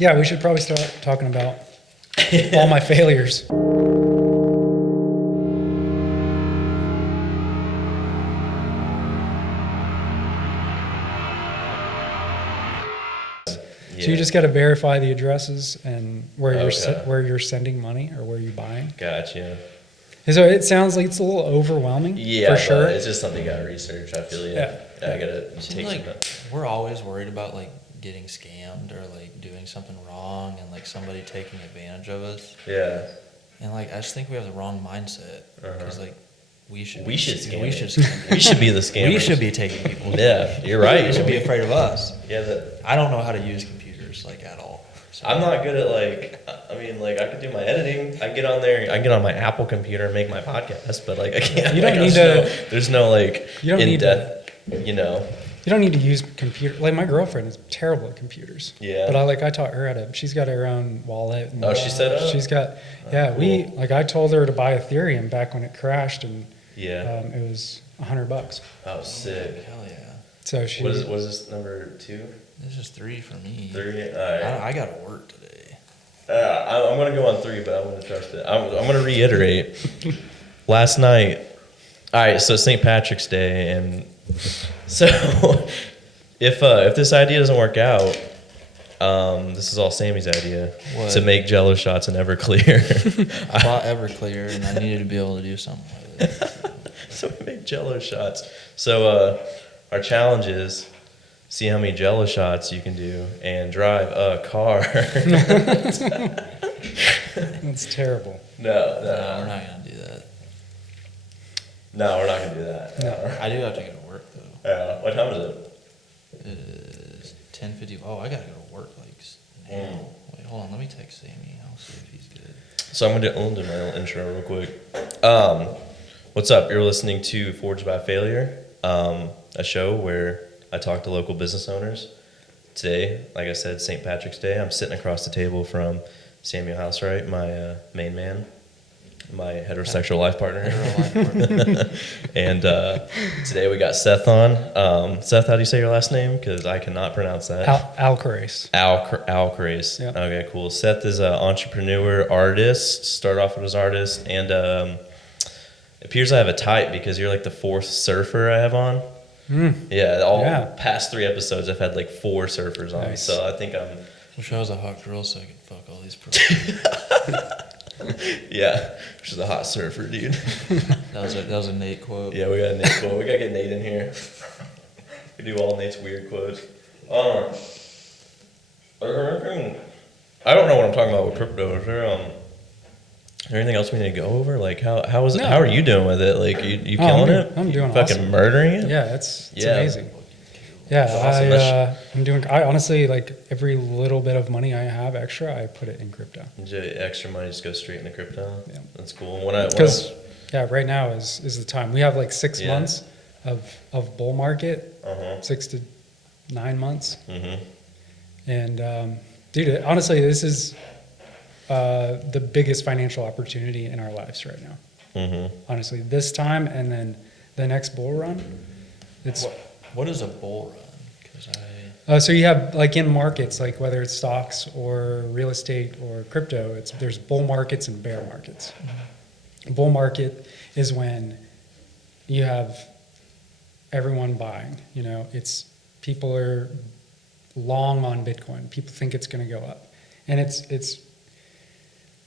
Yeah, we should probably start talking about all my failures. So you just got to verify the addresses and where where you're sending money or where you're buying. Gotcha. And so it sounds like it's a little overwhelming. Yeah, for sure. It's just something you gotta research. I feel I gotta take like some. we're always worried about like getting scammed or like doing something wrong and like somebody taking advantage of us. Yeah. And like I just think we have the wrong mindset because like we should scam. We should scam. We should be the scammers. We should be taking people. Yeah, you're right. They should be afraid of us. Yeah. I don't know how to use computers like at all. So. I'm not good at I could do my editing. I get on there. I get on my Apple computer and make my podcast, but like I can't. You don't need to. There's no like in depth. You don't need to use computer. Like my girlfriend is terrible at computers. Yeah. But I taught her how to. She's got her own wallet. And she set up. She's got. Cool. I told her to buy Ethereum back when it crashed, and it was $100. Oh, sick! Hell yeah! So she. What is this number 2? This is 3 for me. 3. All right. I got to work today. I'm gonna go on 3, but I'm gonna trust it. I'm gonna reiterate. Last night. All right. So St. Patrick's Day, and so if this idea doesn't work out, this is all Sammy's idea. What? To make Jello shots in Everclear. I bought Everclear, and I needed to be able to do something with it. So we made Jello shots. So our challenge is see how many Jello shots you can do and drive a car. That's terrible. No, we're not gonna do that. No, we're not gonna do that. No. I do have to go to work though. What time is it? It is 10:50. Oh, I gotta go to work now. Wait, hold on. Let me text Sammy. I'll see if he's good. So I'm gonna do my little intro real quick. What's up? You're listening to Forged by Failure, a show where I talk to local business owners. Today, like I said, St. Patrick's Day. I'm sitting across the table from Samuel Housewright, my main man, my heterosexual life partner. And today we got Seth on. Seth, how do you say your last name? Because I cannot pronounce that. Alcorace. Alcorace. Yep. Okay, cool. Seth is an entrepreneur, artist. Started off as an artist, and it appears I have a type because you're like the 4th surfer I have on. Past 3 episodes I've had like 4 surfers on. Nice. So I think I'm. Wish I was a hot girl so I could fuck all these pros. Yeah, she's a hot surfer, dude. That was a Nate quote. Yeah, we got a Nate quote. We gotta get Nate in here. We do all Nate's weird quotes. I don't know what I'm talking about with crypto. Is there anything else we need to go over? Like how is it? How are you doing with it? Like you killing it? I'm doing fucking awesome. Murdering it. Yeah, it's amazing. Yeah, awesome. I'm doing. I honestly like every little bit of money I have extra, I put it in crypto. Extra money just goes straight into crypto. Yeah, that's cool. Because right now is the time. We have like 6 months of bull market, 6 to 9 months, and dude, honestly, this is the biggest financial opportunity in our lives right now. Honestly, this time and then the next bull run, it's. What is a bull run? So you have like in markets, like whether it's stocks or real estate or crypto, there's bull markets and bear markets. Bull market is when you have everyone buying. It's people are long on Bitcoin. People think it's going to go up, and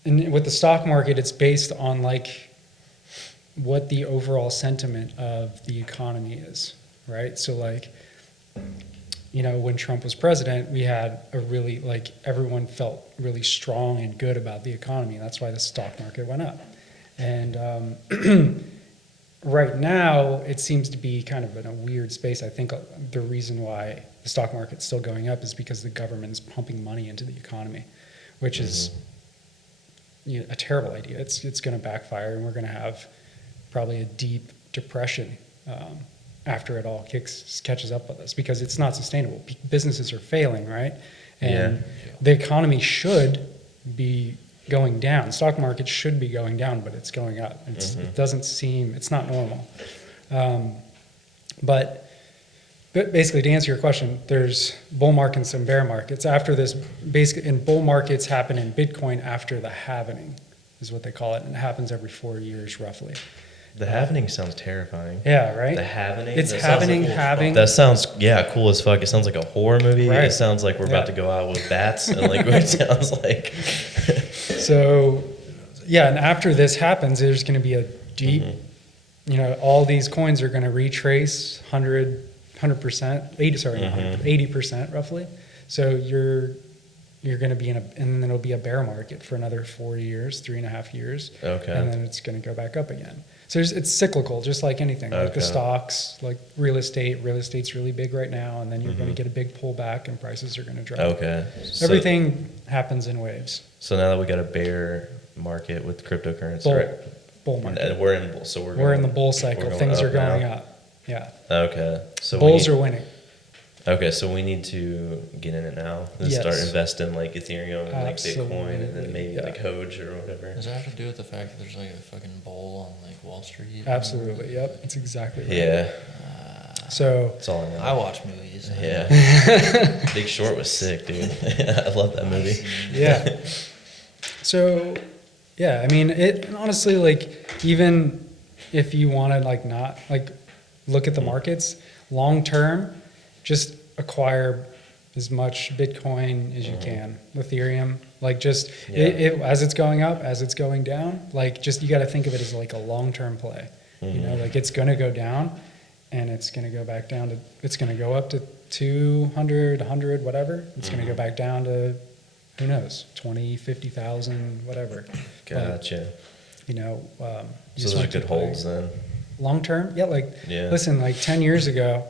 and with the stock market, it's based on like what the overall sentiment of the economy is. Right. So like, when Trump was president, we had everyone felt really strong and good about the economy. That's why the stock market went up. And right now it seems to be kind of in a weird space. I think the reason why the stock market's still going up is because the government is pumping money into the economy, which is a terrible idea. It's going to backfire, and we're going to have probably a deep depression after it all catches up with us, because it's not sustainable. Businesses are failing, right? And the economy should be going down. Stock market should be going down, but it's going up. It doesn't seem, it's not normal. But But basically, to answer your question, there's bull markets and bear markets. After this, basically, and bull markets happen in Bitcoin after the halvening, is what they call it, and it happens every 4 years roughly. The halvening sounds terrifying. Yeah, right. The halvening. It's That sounds halvening, like- halving. That sounds cool as fuck. It sounds like a horror movie. Right. It sounds like we're Yeah. about to go out with bats and like it sounds like. So, yeah, and after this happens, there's going to be a deep, all these coins are going to retrace 100%, 80% roughly. So you're going to be and then it'll be a bear market for another 4 years, 3.5 years. Okay. And then it's going to go back up again. So it's cyclical, just like anything, like the Okay. stocks, like real estate. Real estate's really big right now, and then you're going to get a big pullback, and prices are going to drop. Okay. So, Everything happens in waves. So now that we got a bear market with cryptocurrency, Bull, right? bull market. And we're in. So We're in the bull cycle. Things are going up. Yeah. Okay. So Bulls are winning. Okay, so we need to get in it now and Yes. start investing like Ethereum and like Bitcoin and then Absolutely, maybe yeah. like Doge or whatever. Does that have to do with the fact that there's like a fucking bull on like Wall Street? Absolutely. Yep. It's exactly right. Yeah, So, that's all I know. I watch movies. Yeah. Big Short was sick, dude. I love that movie. yeah. So, yeah, I mean, and honestly, like, even if you want to, like, not, like, look at the markets, long term, just acquire as much Bitcoin as you can, Ethereum, like, just, as it's going up, as it's going down, like, just, you got to think of it as, like, a long-term play. You know, like, it's going to go down, and it's going to go back down to, it's going to go up to 200, 100, whatever. It's going to go back down to, who knows, 20, 50,000, whatever. Gotcha. You know, you So just those are want to good keep holds then. long term. Yeah, like, Yeah. listen, like 10 years ago,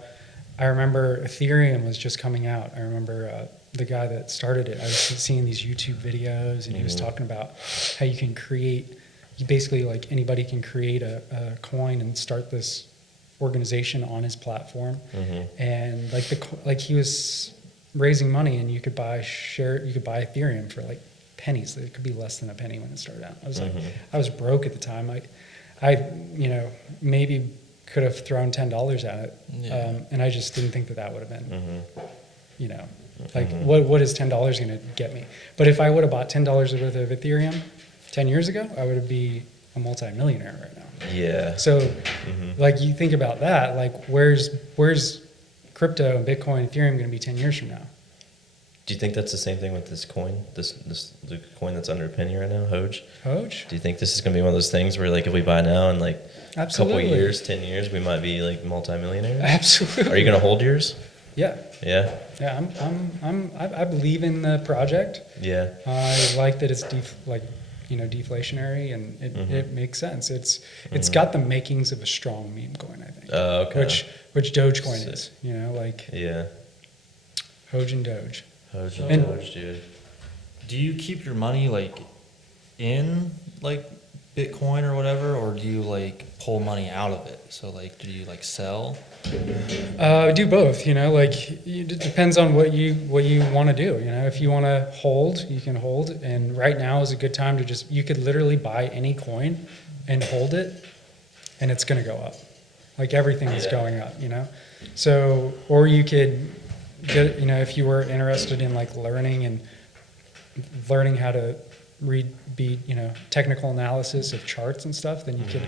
I remember Ethereum was just coming out. I remember the guy that started it. I was seeing these YouTube videos, and he was talking about how you can create, you basically, like, anybody can create a coin and start this organization on his platform. And like he was raising money, and you could buy Ethereum for like pennies. It could be less than a penny when it started out. I was like, I was broke at the time. I maybe could have thrown $10 at it, and I just didn't think that would have been, like what is $10 going to get me? But if I would have bought $10 worth of Ethereum 10 years ago, I would be a multimillionaire right now. Yeah. So, like, you think about that, like, where's crypto and Bitcoin, Ethereum going to be 10 years from now? Do you think that's the same thing with this coin? The coin that's under a penny right now, Doge? Doge? Do you think this is gonna be one of those things where like if we buy now in like a couple Absolutely. years, 10 years, we might be like multimillionaires? Absolutely. Are you gonna hold yours? Yeah. Yeah. Yeah, I believe in the project. Yeah. I like that it's deflationary, and it makes sense. It's got the makings of a strong meme coin, I think. Okay. Which Dogecoin is, like Yeah. Doge and Doge. Doge And- and Doge, dude. Do you keep your money like in like Bitcoin or whatever, or do you like pull money out of it? So like, do you like sell? Do both, it depends on what you want to do. If you want to hold, you can hold. And right now is a good time to you could literally buy any coin and hold it, and it's going to go up. Like, everything is going up, So, or you could get, if you were interested in like learning how to technical analysis of charts and stuff, then you could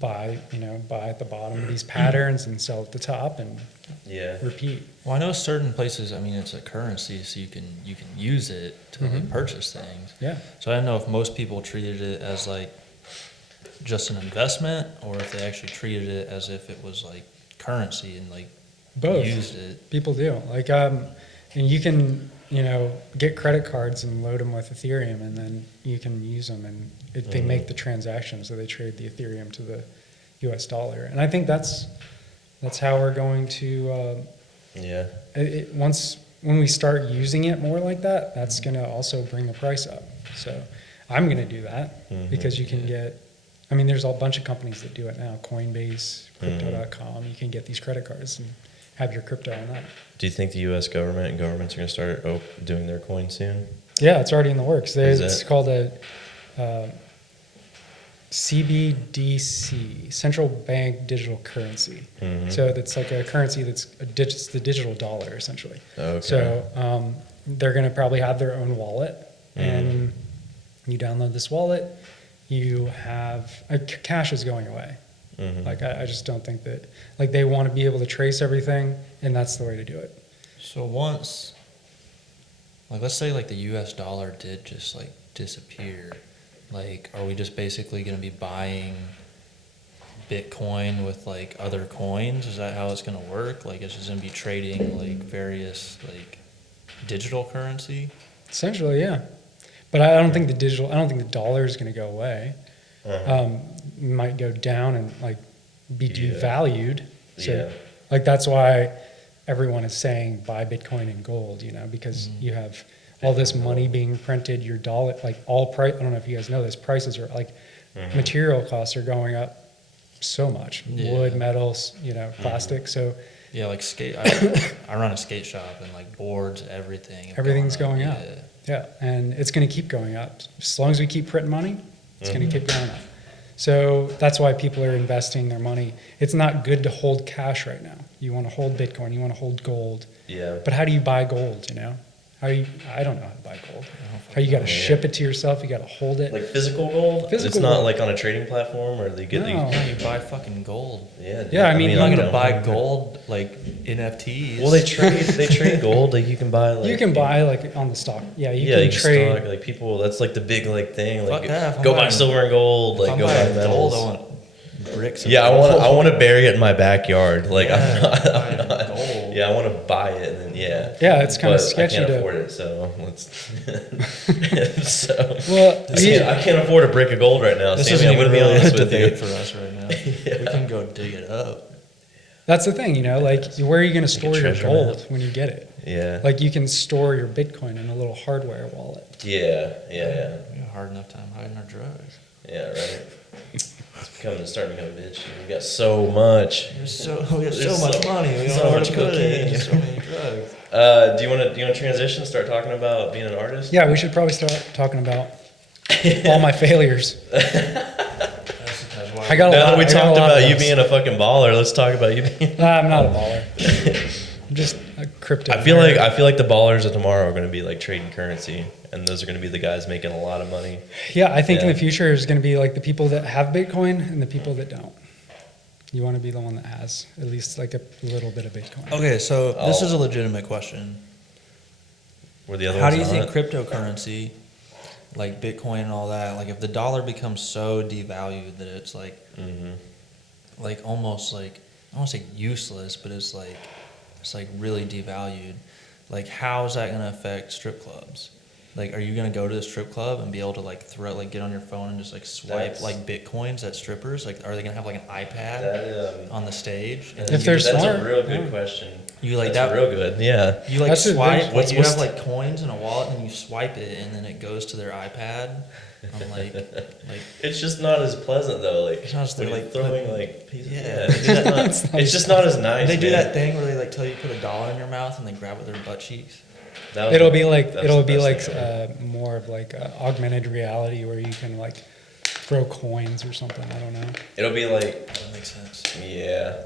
buy at the bottom of these patterns and sell at the top and Yeah. repeat. Well, I know certain places. I mean, it's a currency, so you can use it to like, purchase things. Yeah. So I don't know if most people treated it as like just an investment, or if they actually treated it as if it was like currency and like Both. used it. People do. Like, and you can, get credit cards and load them with Ethereum, and then you can use them, and they make the transactions, so they trade the Ethereum to the US dollar. And I think that's how we're going to, Yeah. when we start using it more like that, that's going to also bring the price up. So I'm going to do that because you can get, there's a bunch of companies that do it now. Coinbase, Crypto.com, you can get these credit cards and have your crypto on that. Do you think the U.S. government and governments are going to start doing their coin soon? Yeah, it's already in the works. Is It's it? called a CBDC, central bank digital currency. So that's like a currency that's it's the digital dollar essentially. Okay. So they're going to probably have their own wallet, and you download this wallet. You have cash is going away. Like I just don't think that like they want to be able to trace everything, and that's the way to do it. So once, like, let's say like the US dollar did just like disappear, like, are we just basically going to be buying Bitcoin with like other coins? Is that how it's going to work? Like, it's just going to be trading like various like digital currency? Essentially, yeah. But I don't think the dollar is going to go away. It might go down and like be devalued. So Yeah. like that's why everyone is saying buy Bitcoin and gold, because you have all this money being printed, your dollar, like all price, I don't know if you guys know this, prices are like material costs are going up so much. Yeah. Wood, metals, plastic. So Yeah, like I run a skate shop, and like boards, everything. have everything's gone going up. Yeah, and it's going to keep going up. As long as we keep printing money, it's going to keep going up. So that's why people are investing their money. It's not good to hold cash right now. You want to hold Bitcoin, you want to hold gold. Yeah. But how do you buy gold, I don't know how to buy gold. How you got to ship it to yourself, you got to hold it. Like physical gold? Physical it's not gold. like on a trading platform where they get No. Yeah, you buy fucking gold. Yeah. Dude. Yeah, I mean, You're not you gonna know. buy gold like NFTs. Well, they trade gold. Like you can buy like You can buy like on the stock. Yeah, you you can trade. stock, like people. That's like the big like thing. Like Fuck that, if I'm go buy buying- silver and gold. If Like I'm go buy buying metals. gold, I want bricks. of Yeah, I gold. want to bury it in my backyard. Like Yeah, I'm buying not. gold. Yeah, I want to buy it and then Yeah, it's kinda but sketchy I can't to- afford it, so let's. So Well, I can't afford a brick of gold right now. This Sammy, isn't I'm even gonna be really a honest with debate you. for us right now. Yeah. We can go dig it up. that's the thing, like where are you going to store your treasure gold map. when you get it? Yeah. Like you can store your Bitcoin in a little hardware wallet. Yeah. We have a hard enough time hiding our drugs. Yeah. Right. It's starting to become a bitch. We got so much. We have so There's much so- money. We don't so know where much to put it. cocaine. There's so many drugs. Do you want to transition? Start talking about being an artist? Yeah, we should probably start talking about all my failures. That's because why I got a Now lot. that we I got a talked lot of about you those. being a fucking baller, let's talk about you being. I'm not a baller. I'm just a crypto. I feel nerd. like the ballers of tomorrow are going to be like trading currency, and those are going to be the guys making a lot of money. Yeah, I think in Yeah. the future is going to be like the people that have Bitcoin and the people that don't. You want to be the one that has at least like a little bit of Bitcoin. Okay, so this Oh. is a legitimate question. Where the other How do ones you not. think cryptocurrency, like Bitcoin and all that, like if the dollar becomes so devalued that it's like, like almost like, I don't want to say useless, but it's like really devalued. Like, how is that going to affect strip clubs? Like, are you going to go to the strip club and be able to like get on your phone and just like swipe That's- like Bitcoins at strippers? Like, are they going to have like an iPad That, on the stage? And If then they're that's smart, a real good yeah. question. You like That's that- real good. Yeah. you like That's a swipe, big- like you what's have like coins in a wallet and you swipe it and then it goes to their iPad. I'm like, It's just not as pleasant though. Like It's not as- when they're, you're like, throwing like pieces. Yeah, Yeah, they it's do just that- not. It's just not as nice. they do man. that thing where they like tell you to put $1 in your mouth and they grab it with their butt cheeks. That was- It'll be like that's it'll the be best like thing ever. more of like augmented reality where you can like throw coins or something. I don't know. It'll be like, That makes sense. yeah,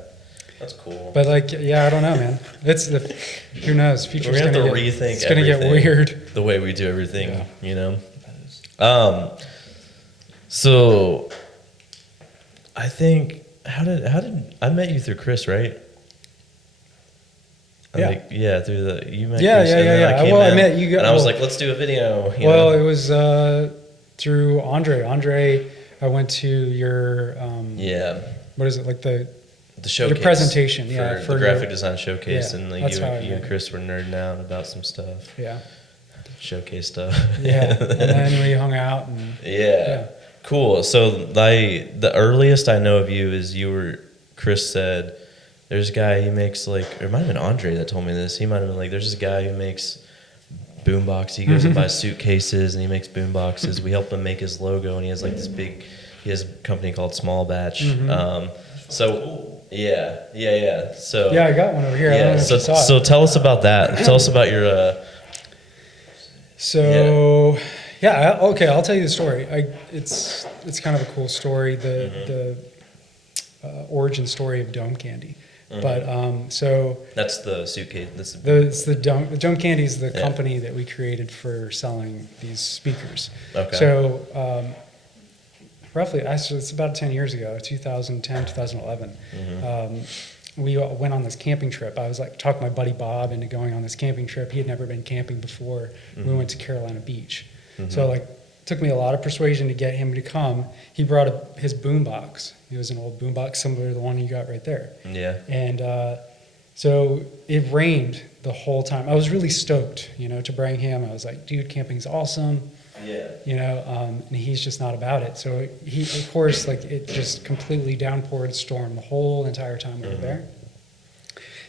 that's cool. But like, yeah, I don't know, man. It's the who knows? We're Future's gonna have to gonna get, rethink. it's gonna get everything, weird. The way we do everything, Yeah. you know. That is- So I think how did I met you through Chris, right? Yeah. Through the you met Yeah, Chris, yeah, and then yeah, yeah. came Well, I in, met you and I was well- like, let's do a video. You Well, know? it was through Andre. Andre, I went to your Yeah, what is it like the showcase. presentation, yeah, for for the your- graphic design showcase, Yeah, and like that's you, how I and, you and met Chris were nerding out about some stuff, yeah showcase stuff. yeah, and then we hung out and Yeah. Cool. So the earliest I know of you is Chris said, there's a guy, he makes like, or it might have been Andre that told me this. He might have been like, there's this guy who makes boombox. He goes and buys suitcases and he makes boomboxes. We helped him make his logo and he has like this big, he has a company called Small Batch. So yeah. So yeah, I got one over here. I don't know if so, you saw it. so tell us about that. Tell us about your, So, Yeah, okay, I'll tell you the story. It's kind of a cool story, the origin story of Dome Candy. But so That's the suitcase. That's the it's the Dome Candy is the Yeah. company that we created for selling these speakers. Okay. So roughly, actually, it's about 10 years ago, 2010, 2011. We went on this camping trip. I was like talking my buddy Bob into going on this camping trip. He had never been camping before. We went to Carolina Beach. So like, took me a lot of persuasion to get him to come. He brought his boombox. It was an old boombox similar to the one you got right there. Yeah. And so it rained the whole time. I was really stoked, to bring him. I was like, dude, camping's awesome. Yeah. And he's just not about it. So he, of course, like it just completely downpoured, stormed the whole entire time we were there.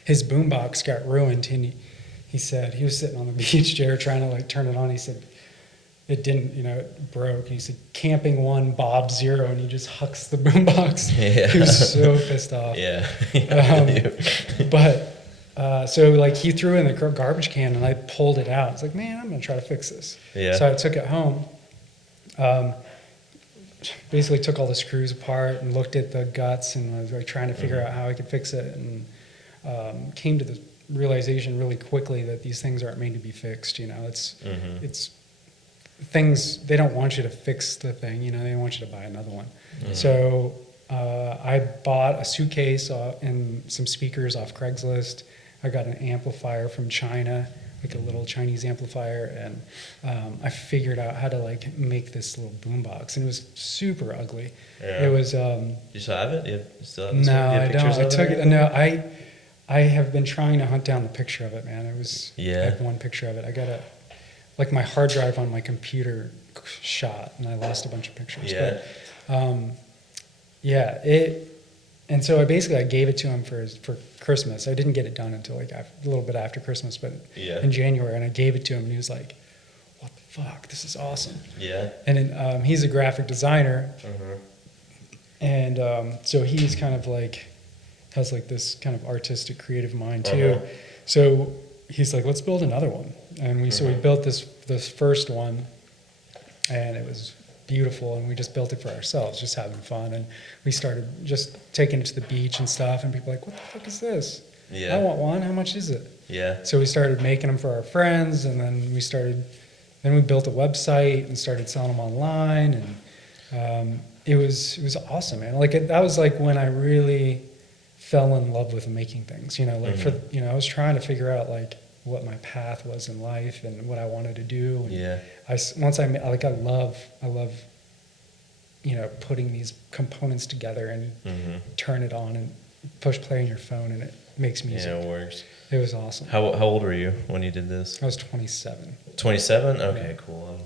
His boombox got ruined, and he said he was sitting on the beach chair trying to like turn it on. He said it didn't, it broke. And he said camping 1, Bob 0, and he just hucks the boombox. Yeah. He was so pissed off. Yeah. But so like he threw it in the garbage can, and I pulled it out. It's like, man, I'm gonna try to fix this. Yeah. So I took it home. Basically took all the screws apart and looked at the guts, and I was like trying to figure out how I could fix it, and came to the realization really quickly that these things aren't made to be fixed. It's things, they don't want you to fix the thing. They want you to buy another one. So I bought a suitcase and some speakers off Craigslist. I got an amplifier from China, like a little Chinese amplifier, and I figured out how to like make this little boombox, and it was super ugly. Yeah. It was You still have it? You still have it? no, Do you have I don't. pictures I of took it? it. No, I have been trying to hunt down the picture of it, man. I Yeah. have one picture of it. I got like my hard drive on my computer shot, and I lost a bunch of pictures. Yeah. But and so I gave it to him for Christmas. I didn't get it done until like a little bit after Christmas, but in January, and I gave it to him, and he was like, "What the fuck? This is awesome." Yeah. And then, he's a graphic designer, and so he's kind of like has like this kind of artistic, creative mind too. So he's like, "Let's build another one," and we built this first one, and it was beautiful, and we just built it for ourselves, just having fun, and we started just taking it to the beach and stuff, and people were like, "What the fuck is this? Yeah. I want one. How much is it?" Yeah. So we started making them for our friends, and then we built a website and started selling them online, and it was awesome, man. Like that was like when I really fell in love with making things. I was trying to figure out like what my path was in life and what I wanted to do. And Yeah. I love putting these components together and turn it on and push play on your phone, and it makes music. Yeah, it works. It was awesome. How old were you when you did this? I was 27. 27? Okay, cool.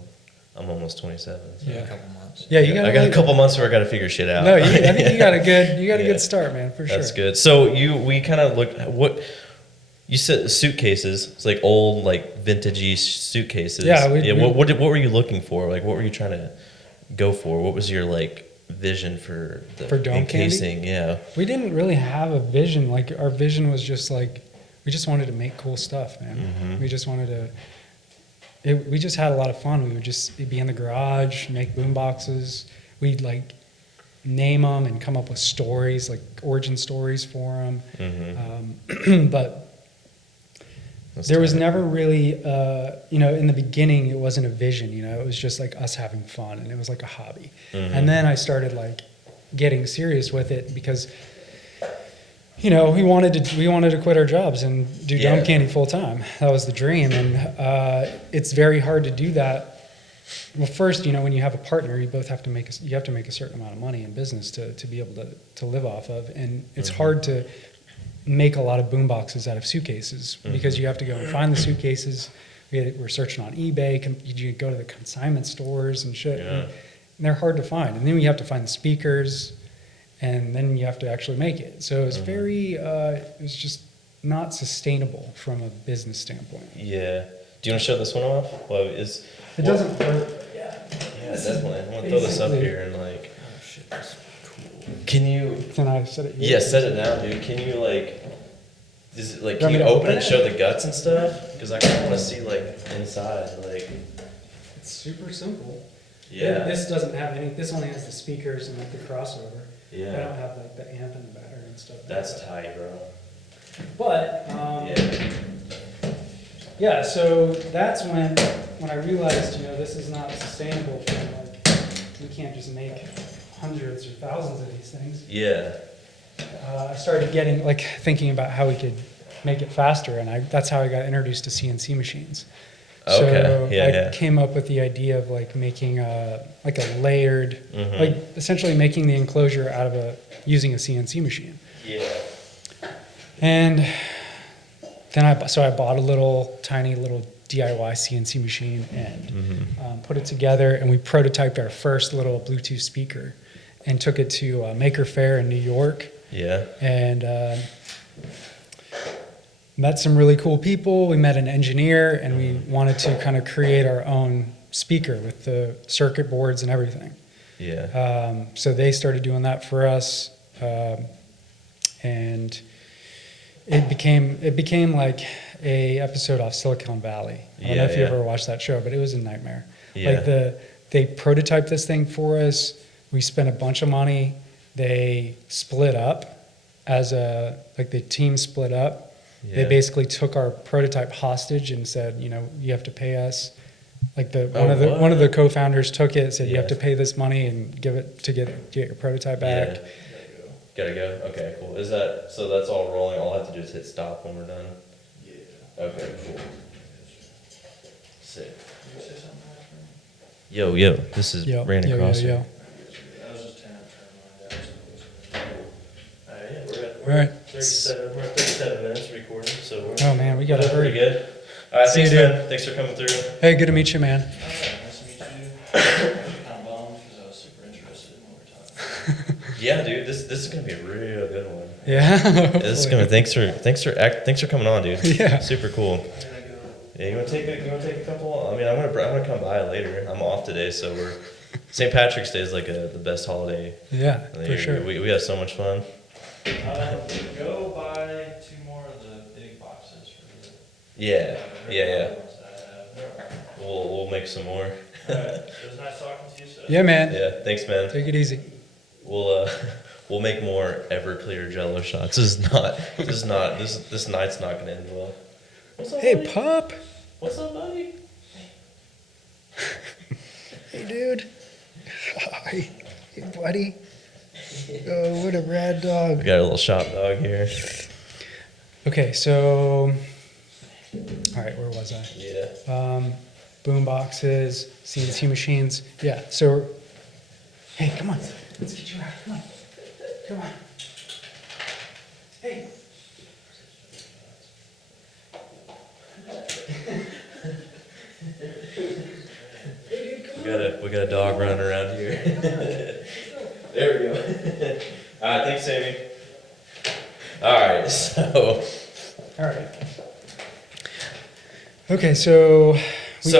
I'm almost 27. So. Yeah, a couple months. Yeah, you got. I got a couple months where I got to figure shit out. No, I think you got a good Yeah. good start, man, for sure. That's good. So we kind of looked at what you said, suitcases. It's like old, like vintagey suitcases. Yeah, what were you looking for? Like, what were you trying to go for? What was your like vision for the For Dome Candy? encasing? Yeah. We didn't really have a vision. Like our vision was just like we just wanted to make cool stuff, man. We just wanted to. We just had a lot of fun. We would just be in the garage, make boom boxes. We'd like name them and come up with stories, like origin stories for them. But there was never really, in the beginning, it wasn't a vision. It was just like us having fun, and it was like a hobby. And then I started like getting serious with it because. We wanted to quit our jobs and do Dome Candy full time. That was the dream, and it's very hard to do that. Well, first, when you have a partner, you both have to make a certain amount of money in business to be able to live off of, and it's hard to make a lot of boom boxes out of suitcases because you have to go and find the suitcases. We're searching on eBay. You go to the consignment stores and shit, and they're hard to find. And then you have to find the speakers. And then you have to actually make it. So it was it was just not sustainable from a business standpoint. Yeah. Do you want to show this one off? Well, it doesn't hurt. Yeah, definitely. I want to throw this up here and like. Oh shit, that's cool. Can I set it here? Yeah, set it down, dude. Can you like? Is it like? You want Can you me to open it open and it? show the guts and stuff? Because I kind of want to see like inside, like. It's super simple. Yeah. This doesn't have any. This only has the speakers and like the crossover. Yeah. I don't have like the amp and the battery and stuff. That's tight, bro. But Yeah. yeah. So that's when I realized, this is not sustainable. Like, we can't just make hundreds or thousands of these things. Yeah. I started thinking about how we could make it faster, and that's how I got introduced to CNC machines. Okay. So Yeah, I came up with the idea of making a layered, essentially making the enclosure out of using a CNC machine. Yeah. And then I bought a tiny little DIY CNC machine and put it together, and we prototyped our first little Bluetooth speaker and took it to Maker Faire in New York. Yeah. And met some really cool people. We met an engineer, and we wanted to kind of create our own speaker with the circuit boards and everything. Yeah. So they started doing that for us, and it became like a episode off Silicon Valley. I don't know if you ever watched that show, but it was a nightmare. Yeah. They prototyped this thing for us. We spent a bunch of money. They split up the team split up. Yeah. They basically took our prototype hostage and said, you have to pay us. One of the co-founders took it, said you have to pay this money and give it to get your prototype back. Yeah. Gotta go. Okay, cool. So that's all rolling. All I have to do is hit stop when we're done. Yeah. Okay, cool. Sick. Did you say something last time? Yo, this is Randy Crosser. I was just trying to turn mine down. All right, yeah, All right. We're at 37 minutes recording, so we're Oh man, we gotta pretty hurry. good. All right, See you, thanks, dude. man. Thanks for coming through. Hey, good to meet you, man. Nice to meet you. I was kind of bummed because I was super interested in what we're talking about. Yeah, dude, this is gonna be a real good one. Yeah. This is gonna. Thanks for coming on, dude. Yeah. Super cool. Yeah, you wanna take a couple? I mean, I'm gonna come by later. I'm off today, so St. Patrick's Day is like the best holiday. Yeah, of the for year. sure. We have so much fun. Go buy 2 more of the big boxes for the. Yeah. ones that I have. We'll make some more. All right. It was nice talking to you, Seth. Yeah, man. Yeah, thanks, man. Take it easy. We'll make more Everclear Jello shots. This night's not gonna end well. What's up, Hey, buddy? pup. What's up, buddy? Hey, dude. Hi. Hey, buddy. Oh, what a rad We dog. got a little shop dog here. Okay, so, all right, where was I? Yeah. Boom boxes, CNC machines. Yeah, so, hey, come on. Let's get you out. Come on. Come on. Hey. We got a dog running around here. There we go. All right, thanks, Sammy. All right, so. All right. Okay, so. Wait,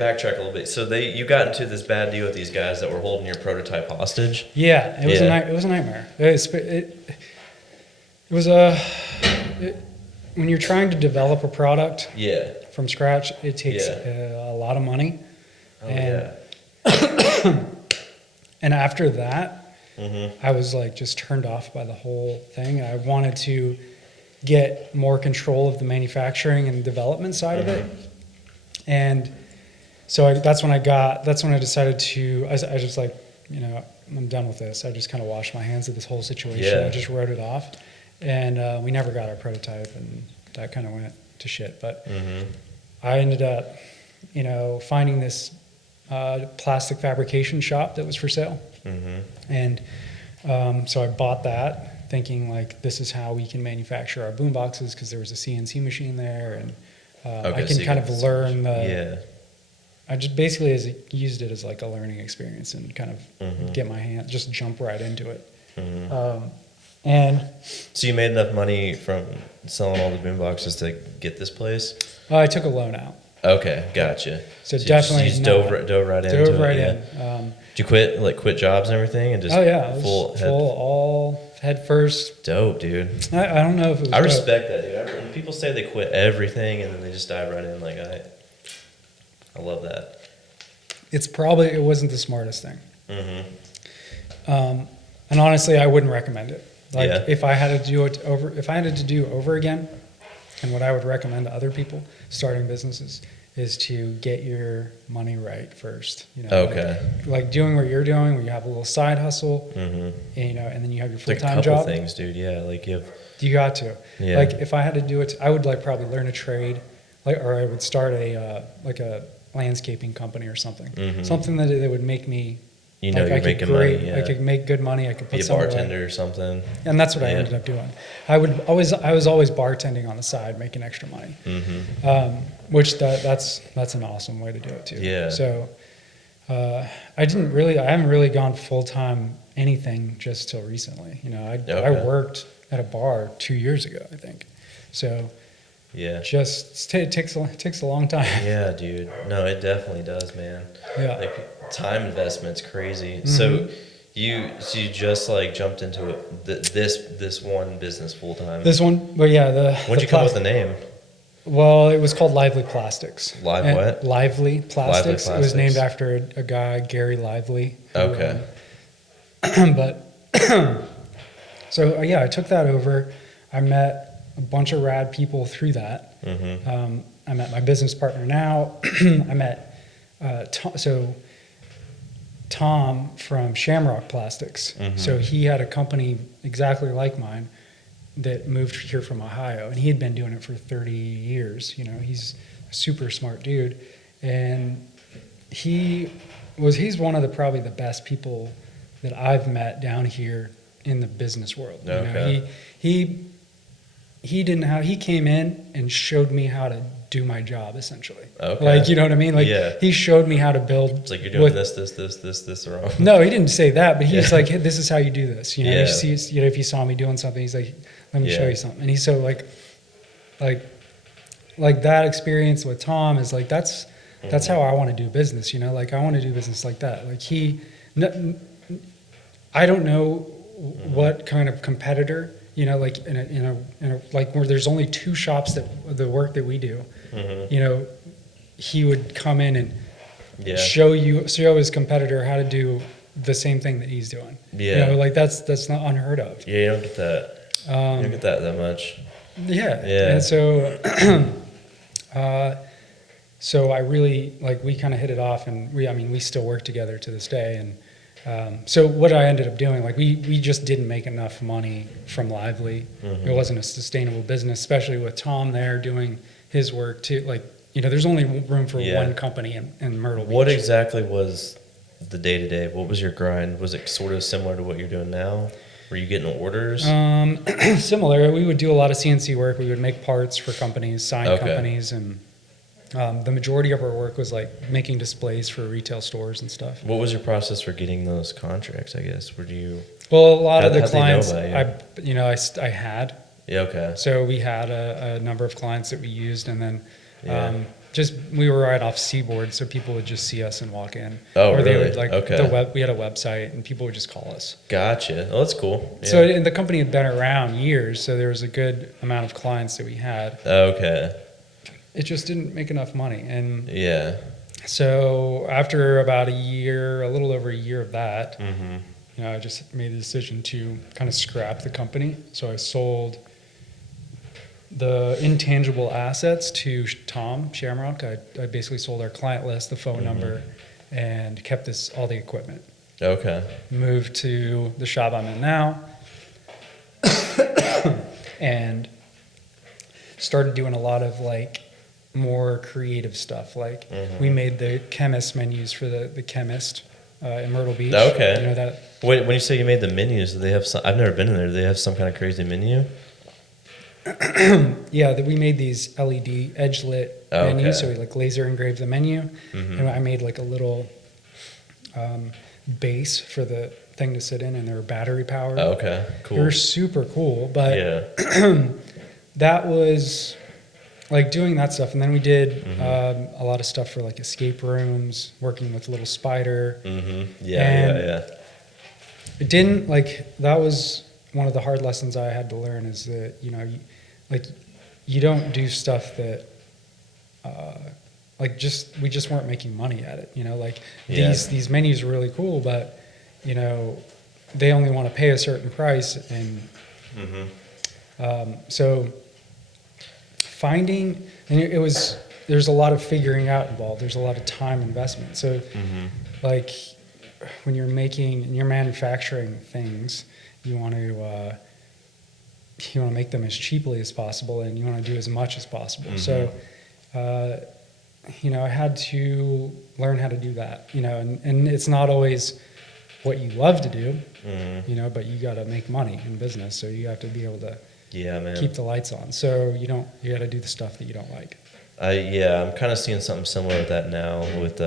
backtrack a little bit. So you got into this bad deal with these guys that were holding your prototype hostage. Yeah, it was Yeah. it was a nightmare. When you're trying to develop a product Yeah. from scratch, it takes Yeah. a lot of money. Oh And- yeah. And after that, Mhm. I was just turned off by the whole thing. I wanted to get more control of the manufacturing and development side of it. And so that's when I decided to, I just I'm done with this. I just kind of washed my hands of this whole situation. Yeah. I just wrote it off. And we never got our prototype, and that kind of went to shit. But I ended up, finding this plastic fabrication shop that was for sale. And so I bought that, thinking this is how we can manufacture our boom boxes, because there was a CNC machine there, and I so can you kind got of this- learn the. Yeah. I just basically used it as a learning experience and kind of get my hand, just jump right into it. And So you made enough money from selling all the boom boxes to get this place? I took a loan out. Okay, gotcha. So you definitely just not. dove right into it. Dove right yeah. in. Did you quit jobs and everything and just Oh yeah, it was full all head first. dope, dude. I don't know if it was. I dope. respect that, dude. When people say they quit everything and then they just dive right in, I love that. it wasn't the smartest thing. Mm-hmm. And honestly, I wouldn't recommend it. Like Yeah. if I had to do over again, and what I would recommend to other people starting businesses is to get your money right first. You know, Okay. like doing what you're doing, where you have a little side hustle, Mm-hmm. and, you know, and then you have your It's like a full-time couple job. things, dude. Yeah, like you have. You got to. Yeah. Like if I had to do it, I would like probably learn a trade, like, or I would start a like a landscaping company or something. Mhm. Something that would make me. You know, like, you're I could making great, money. Yeah. I could make good money. I could put Be a some away. bartender or something. And that's what I Yeah. ended up doing. I was always bartending on the side, making extra money. Mm-hmm. Which that's an awesome way to do it too. Yeah. So I haven't really gone full time anything just till recently. You know, I Okay. worked at a bar 2 years ago, I think. So Yeah. it takes a long time. Yeah, dude. No, it definitely does, man. Yeah. Like time investment's crazy. Mm-hmm. So you just like jumped into it, this one business full time. This one, but yeah, When'd you come up with the name? Well, it was called Lively Plastics. Live And what? Lively Plastics. It was Plastics. named after a guy, Gary Lively. who, Okay. But so yeah, I took that over. I met a bunch of rad people through that. Mm-hmm. I met my business partner now. I met Tom from Shamrock Plastics. Mhm. So he had a company exactly like mine that moved here from Ohio, and he had been doing it for 30 years. You know, he's a super smart dude, and he's one of probably the best people that I've met down here in the business world. You know, Okay. he came in and showed me how to do my job essentially. Okay. Like, you know what I mean? Like Yeah. he showed me how to build. It's like you're doing with- this wrong. No, he didn't say that, but he's Yeah. like, hey, this is how you do this. You know, Yeah. he sees, you know, if he saw me doing something, he's like, let me show Yeah. you something. And he's so like that experience with Tom is like, that's how I want to do business. You know, like I want to do business like that. Like I don't know what kind of competitor, you know, like in a like where there's only two shops that the work that we do, Mm-hmm. you know, he would come in and Yeah. show his competitor how to do the same thing that he's doing. Yeah. You know, like that's not unheard of. Yeah, you don't get that. You don't get that much. Yeah. Yeah. And so, so I really, like, we kind of hit it off, and we still work together to this day. And so what I ended up doing, like, we just didn't make enough money from Lively. Mhm. It wasn't a sustainable business, especially with Tom there doing his work too. Like, you know, there's only room for Yeah. one company in Myrtle Beach. What exactly was the day to day? What was your grind? Was it sort of similar to what you're doing now? Were you getting orders? Similar. We would do a lot of CNC work. We would make parts for companies, sign Okay. companies, and the majority of our work was like making displays for retail stores and stuff. What was your process for getting those contracts? I guess were you? Well, a lot of the How'd they know clients, about you? I had. Yeah. Okay. So we had a number of clients that we used, and then Yeah. we were right off Seaboard, so people would just see us and walk in. Oh, or they really? would like Okay. we had a website, and people would just call us. Gotcha. Oh, that's cool. Yeah. So and the company had been around years, so there was a good amount of clients that we had. Okay. It just didn't make enough money, and Yeah. so after about a little over a year of that, Mm-hmm. you know, I just made the decision to kind of scrap the company. So I sold the intangible assets to Tom Shamrock. I basically sold our client list, the phone number, and kept all the equipment. Okay. Moved to the shop I'm in now, and started doing a lot of like more creative stuff. Like we made the chemist menus for the chemist in Myrtle Beach. Okay. You know that. When you say you made the menus, do they have some? I've never been in there. Do they have some kind of crazy menu? Yeah, that we made these LED edge lit Oh, okay. menus, so we like laser engraved the menu, Mhm. and I made like a little base for the thing to sit in, and they were battery powered. Oh, okay. They were Cool. super cool, but Yeah. that was like doing that stuff, and then we did Mm-hmm. a lot of stuff for like escape rooms, working with Little Spider. Mm-hmm. Yeah. And- Yeah. It didn't like that was one of the hard lessons I had to learn is that you know you don't do stuff that we just weren't making money at it. You know, like Yeah. these menus are really cool, but you know, they only want to pay a certain price, and so finding, and there's a lot of figuring out involved. There's a lot of time investment. So like when you're making and you're manufacturing things, you want to make them as cheaply as possible, and you want to do as much as possible. So you know, I had to learn how to do that, you know, and it's not always what you love to do, you know, but you got to make money in business. So you have to be able to keep the lights on. So you got to do the stuff that you don't like. I'm kind of seeing something similar with that now with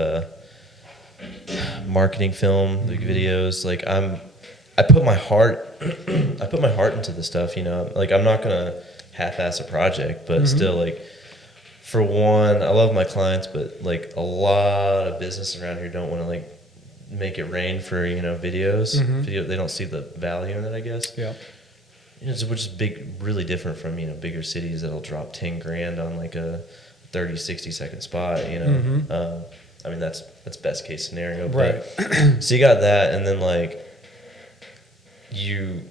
marketing film, the videos. Like I put my heart into the stuff, you know, like I'm not going to half-ass a project, but still, like, for one, I love my clients, but like a lot of business around here don't want to like make it rain for, you know, videos. They don't see the value in it, I guess. Yeah. You know, which is really different from, you know, bigger cities that'll drop 10 grand on like a 30, 60 second spot, you know. I mean, that's best case scenario. Right. But, so you got that, and then like you're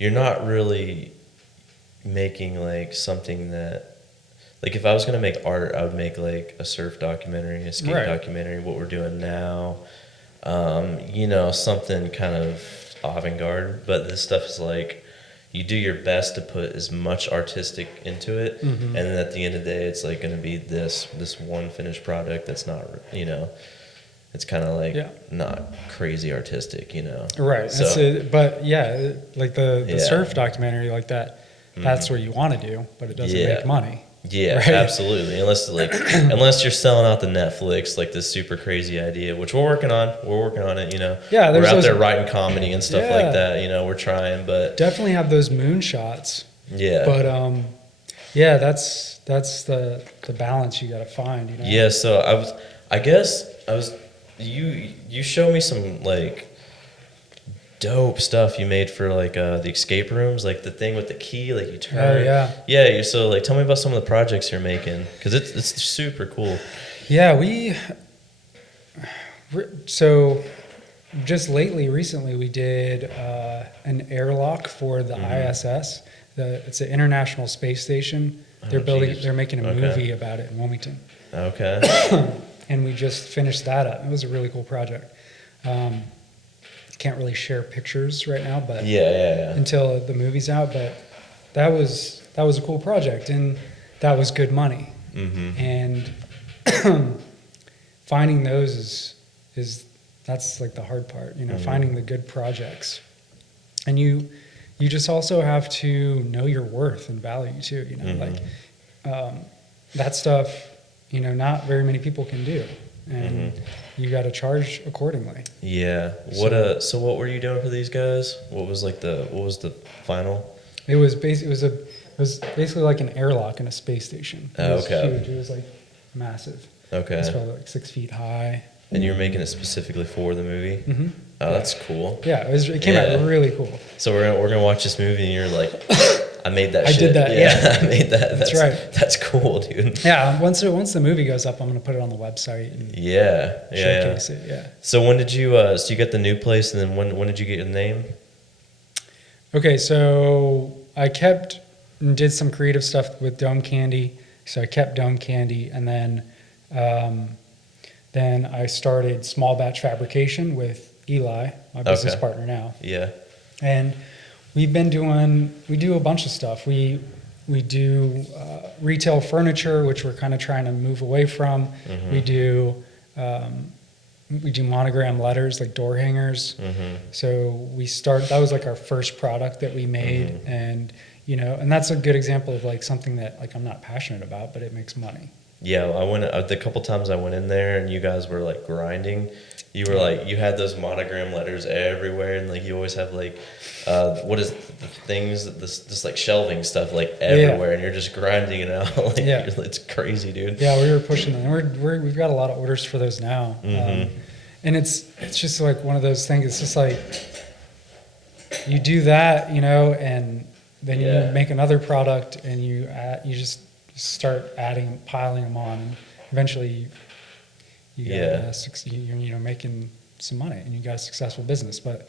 not really making like something that, like if I was gonna make art, I would make like a surf documentary, a skate documentary, what we're doing now, you know, something kind of avant-garde. But this stuff is like, you do your best to put as much artistic into it, and then at the end of the day, it's like gonna be this one finished product that's not, you know, it's kind of like not crazy artistic, you know. Right. So, but yeah, like the surf documentary like that, that's what you want to do, but it doesn't make money. Yeah, right? Absolutely. Unless you're selling out the Netflix, like this super crazy idea, which we're working on. We're working on it, you know. Yeah, we're out there writing comedy and stuff like that. You know, we're trying, but definitely have those moonshots. Yeah. But yeah, that's the balance you got to find. You know. Yeah. So you showed me some like dope stuff you made for like the escape rooms, like the thing with the key, like you turn. Oh yeah. Yeah. So like, tell me about some of the projects you're making, because it's super cool. Yeah, so just recently we did an airlock for the ISS. It's an International Space Station. They're making a movie about it in Wilmington. Okay. And we just finished that up. It was a really cool project. Can't really share pictures right now, but until the movie's out. But that was a cool project, and that was good money. And finding those is that's like the hard part, you know, finding the good projects. And you just also have to know your worth and value too, you know, like that stuff, you know, not very many people can do, and you got to charge accordingly. Yeah. So what were you doing for these guys? What was the final? It was basically like an airlock in a space station. It was huge. It was like massive. Okay. It's probably like 6 feet high. And you're making it specifically for the movie? Oh, that's cool. Yeah, it came out really cool. So we're gonna watch this movie, and you're like, I made that. I did that. Yeah, I made that. That's right. That's cool, dude. Yeah, once the movie goes up, I'm gonna put it on the website and showcase it. Yeah. So when did you? So you got the new place, and then when did you get your name? Okay, so I kept and did some creative stuff with Dome Candy. So I kept Dome Candy, and then I started Small Batch Fabrication with Eli, my business partner now. Yeah. And we do a bunch of stuff. We do retail furniture, which we're kind of trying to move away from. We do monogram letters, like door hangers. So that was like our first product that we made, and you know, and that's a good example of like something that like I'm not passionate about, but it makes money. Yeah, I went the couple times I went in there, and you guys were like grinding. You were like, you had those monogram letters everywhere, and like you always have like, what is the things, this like shelving stuff like everywhere, and you're just grinding it out. Like, it's crazy, dude. Yeah, we were pushing them. We've got a lot of orders for those now, and it's just like one of those things. It's just like you do that, you know, and then you make another product, and you just start piling them on, eventually you Yeah. got you're making some money and you got a successful business. But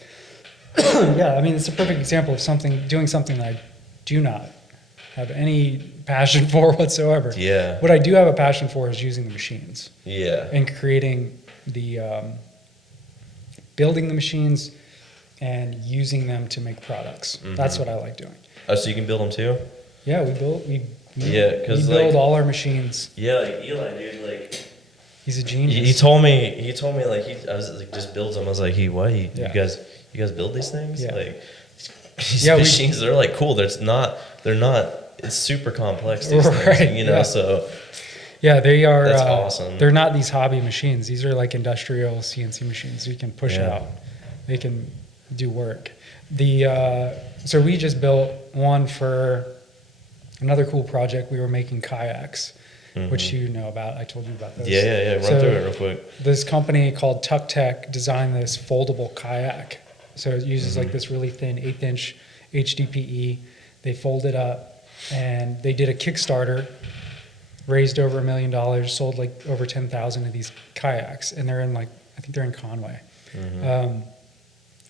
yeah, I mean, it's a perfect example of doing something that I do not have any passion for whatsoever. Yeah. What I do have a passion for is using the machines Yeah. and creating building the machines and using them to make products. That's what I like doing. Oh, so you can build them too? Yeah, Yeah, 'cause, we build like- all our machines. Yeah, like Eli, dude, like He's a genius. he told me like I was like just builds them. I was like, what? Yeah. You guys build these things? Yeah. Like these Yeah, machines, they're like cool. They're not. It's super complex. These Right, things, you know. yeah. So Yeah, they are. That's awesome. They're not these hobby machines. These are like industrial CNC machines. You can push Yeah. out. They can do work. So we just built one for another cool project. We were making kayaks, which you know about. I told you about those. yeah. Run So through it real quick. This company called Tuck Tech designed this foldable kayak. So it uses like this really thin 1/8" HDPE. They fold it up, and they did a Kickstarter, raised over $1 million, sold like over 10,000 of these kayaks, and they're in I think they're in Conway.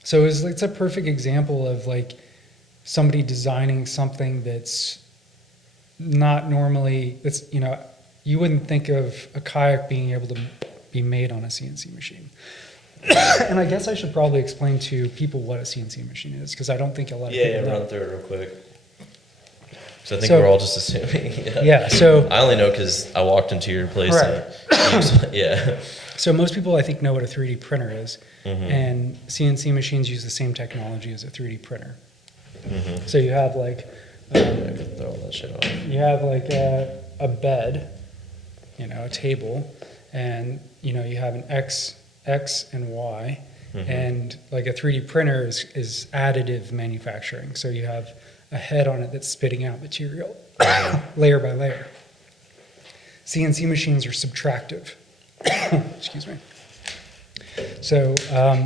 So it's a perfect example of like somebody designing something that's not normally, you wouldn't think of a kayak being able to be made on a CNC machine. And I guess I should probably explain to people what a CNC machine is, because I don't think a lot of people know. Run through it real quick. So I think So- we're all just assuming. Yeah, so I only know because I walked into your place. Right. Yeah. So most people, I think, know what a 3D printer is, and CNC machines use the same technology as a 3D printer. So you have like I could throw all that shit off. a bed, a table, and you have an X and Y, and like a 3D printer is additive manufacturing. So you have a head on it that's spitting out material layer by layer. CNC machines are subtractive. Excuse me. So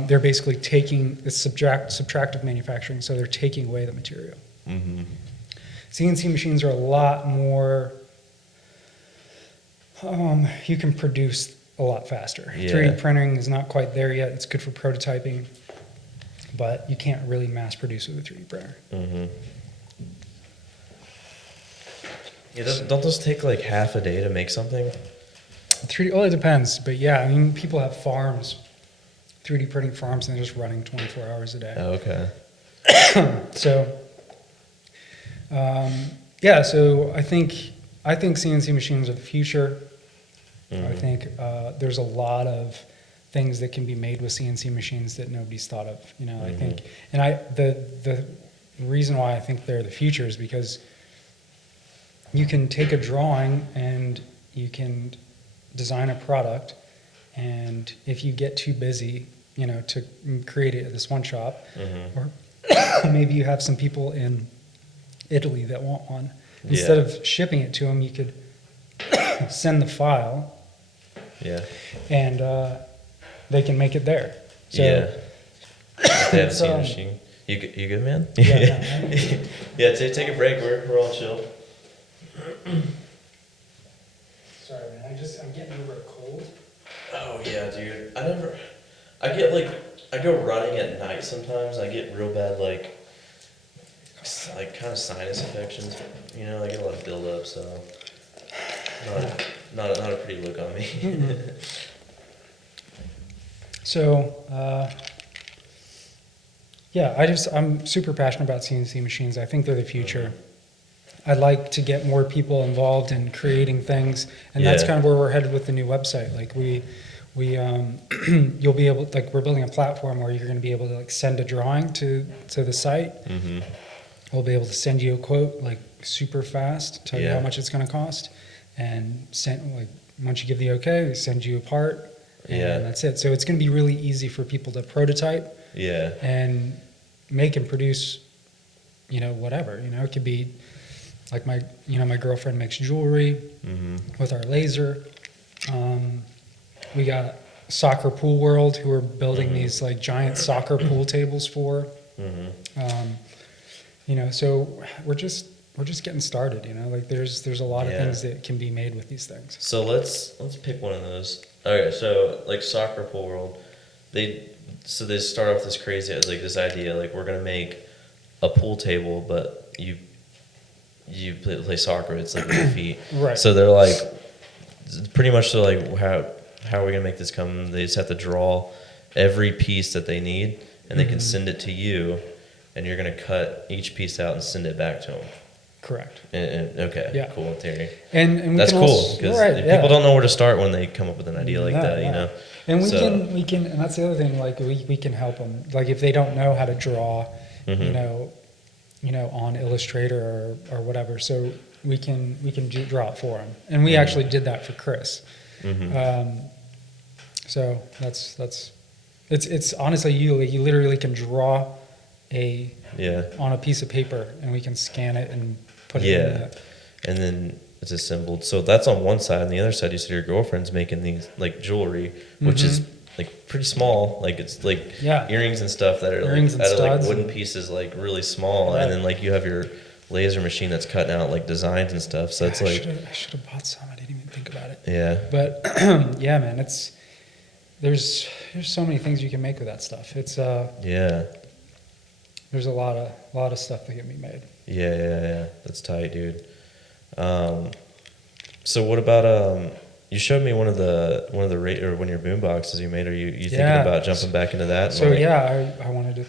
they're basically taking it's subtractive manufacturing. So they're taking away the material. CNC machines are a lot more. You can produce a lot faster. Yeah. 3D printing is not quite there yet. It's good for prototyping, but you can't really mass produce with a 3D printer. Yeah, don't those take like half a day to make something? 3D, well, it depends, but yeah, I mean, people have farms, 3D printing farms, and they're just running 24 hours a day. Oh, okay. So, yeah, so I think CNC machines are the future. I think there's a lot of things that can be made with CNC machines that nobody's thought of. I think, and the reason why I think they're the future is because you can take a drawing and you can design a product, and if you get too busy, to create it at this one shop, or maybe you have some people in Italy that want one. Instead of shipping it to them, you could send the file. Yeah. And they can make it there. So, Yeah. If they have a it's, CNC machine. You good, man? Yeah, no, Yeah. Take a break. We're all chill. sorry, man. I'm getting over a cold. Oh yeah, dude. I go running at night sometimes. I get real bad like kind of sinus infections. I get a lot of buildup, so not a pretty look on me. So, yeah, I'm super passionate about CNC machines. I think they're the future. I'd like to get more people involved in creating things, and that's Yeah. kind of where we're headed with the new website. Like you'll be able, we're building a platform where you're going to be able to send a drawing to the site. We'll be able to send you a quote super fast, tell you how Yeah. much it's going to cost, and once you give the okay, we send you a part, and Yeah. that's it. So it's going to be really easy for people to prototype Yeah. and make and produce, whatever. It could be like my girlfriend makes jewelry with our laser. We got Soccer Pool World, who are building these giant soccer pool tables for. So we're just we're just getting started, you know, like there's a lot of Yeah. things that can be made with these things. So let's pick one of those. Okay, so like soccer pool world, they start off this crazy like this idea like we're gonna make a pool table, but you play soccer. It's like with your feet. Right. So they're like pretty much they're like how are we gonna make this come? They just have to draw every piece that they need, and they can send it to you, and you're gonna cut each piece out and send it back to them. Correct. Okay, Yeah. cool in theory. And we That's can cool also, because right, people yeah. don't know where to start when they come up with an idea like No, that, you no. know. And we So- can, and that's the other thing. Like we can help them. Like if they don't know how to draw, Mhm. you know, on Illustrator or whatever, so we can draw it for them. And we actually did that for Chris. Mhm. So it's honestly you literally can draw Yeah, on a piece of paper and we can scan it and put it in yeah, and then it's assembled. So that's on one side. On the other side, you said your girlfriend's making these like jewelry, which is like pretty small. Like it's like Yeah. earrings and stuff that are Earrings and like out of like studs wooden and- pieces, like really small, Right. and then like you have your laser machine that's cutting out like designs and stuff. So it's like I should have bought some. I didn't even think about it. yeah, But yeah, man, there's so many things you can make with that stuff. It's yeah. there's a lot of stuff that can be made. Yeah. That's tight, dude. So what about you showed me one of the or one of your boom boxes you made. Are you thinking Yeah. about jumping back into that? So Like- yeah, I wanted to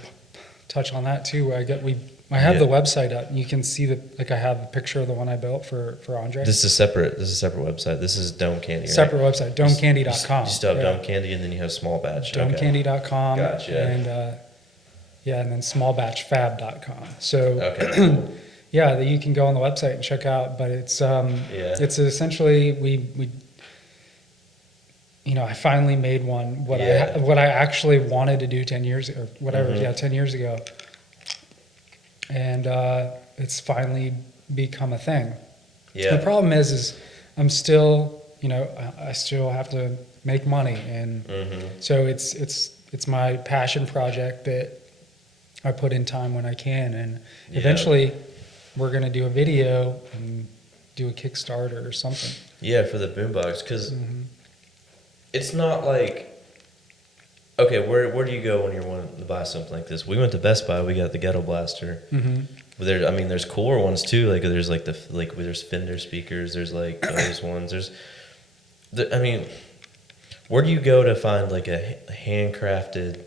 touch on that too. I have the Yeah. website up. You can see I have a picture of the one I built for Andre. This is separate. This is a separate website. This is Dome Candy. Right? Separate website, domecandy.com. You still have Yeah. Dome Candy, and then you have Small Batch. Okay. Domecandy.com. Gotcha. And and then smallbatchfab.com. So Okay. Cool. yeah, that you can go on the website and check out. But it's it's essentially we I finally made one. What I actually wanted to do 10 years or whatever, 10 years ago, and it's finally become a thing. Yeah. The problem is I'm still I still have to make money, and so it's my passion project that I put in time when I can, and Yeah. eventually we're gonna do a video and do a Kickstarter or something. Yeah, for the boombox, because it's not like okay, where do you go when you're wanting to buy something like this? We went to Best Buy. We got the Ghetto Blaster. But there's cooler ones too. Like there's like there's Fender speakers. There's like those ones. Where do you go to find like a handcrafted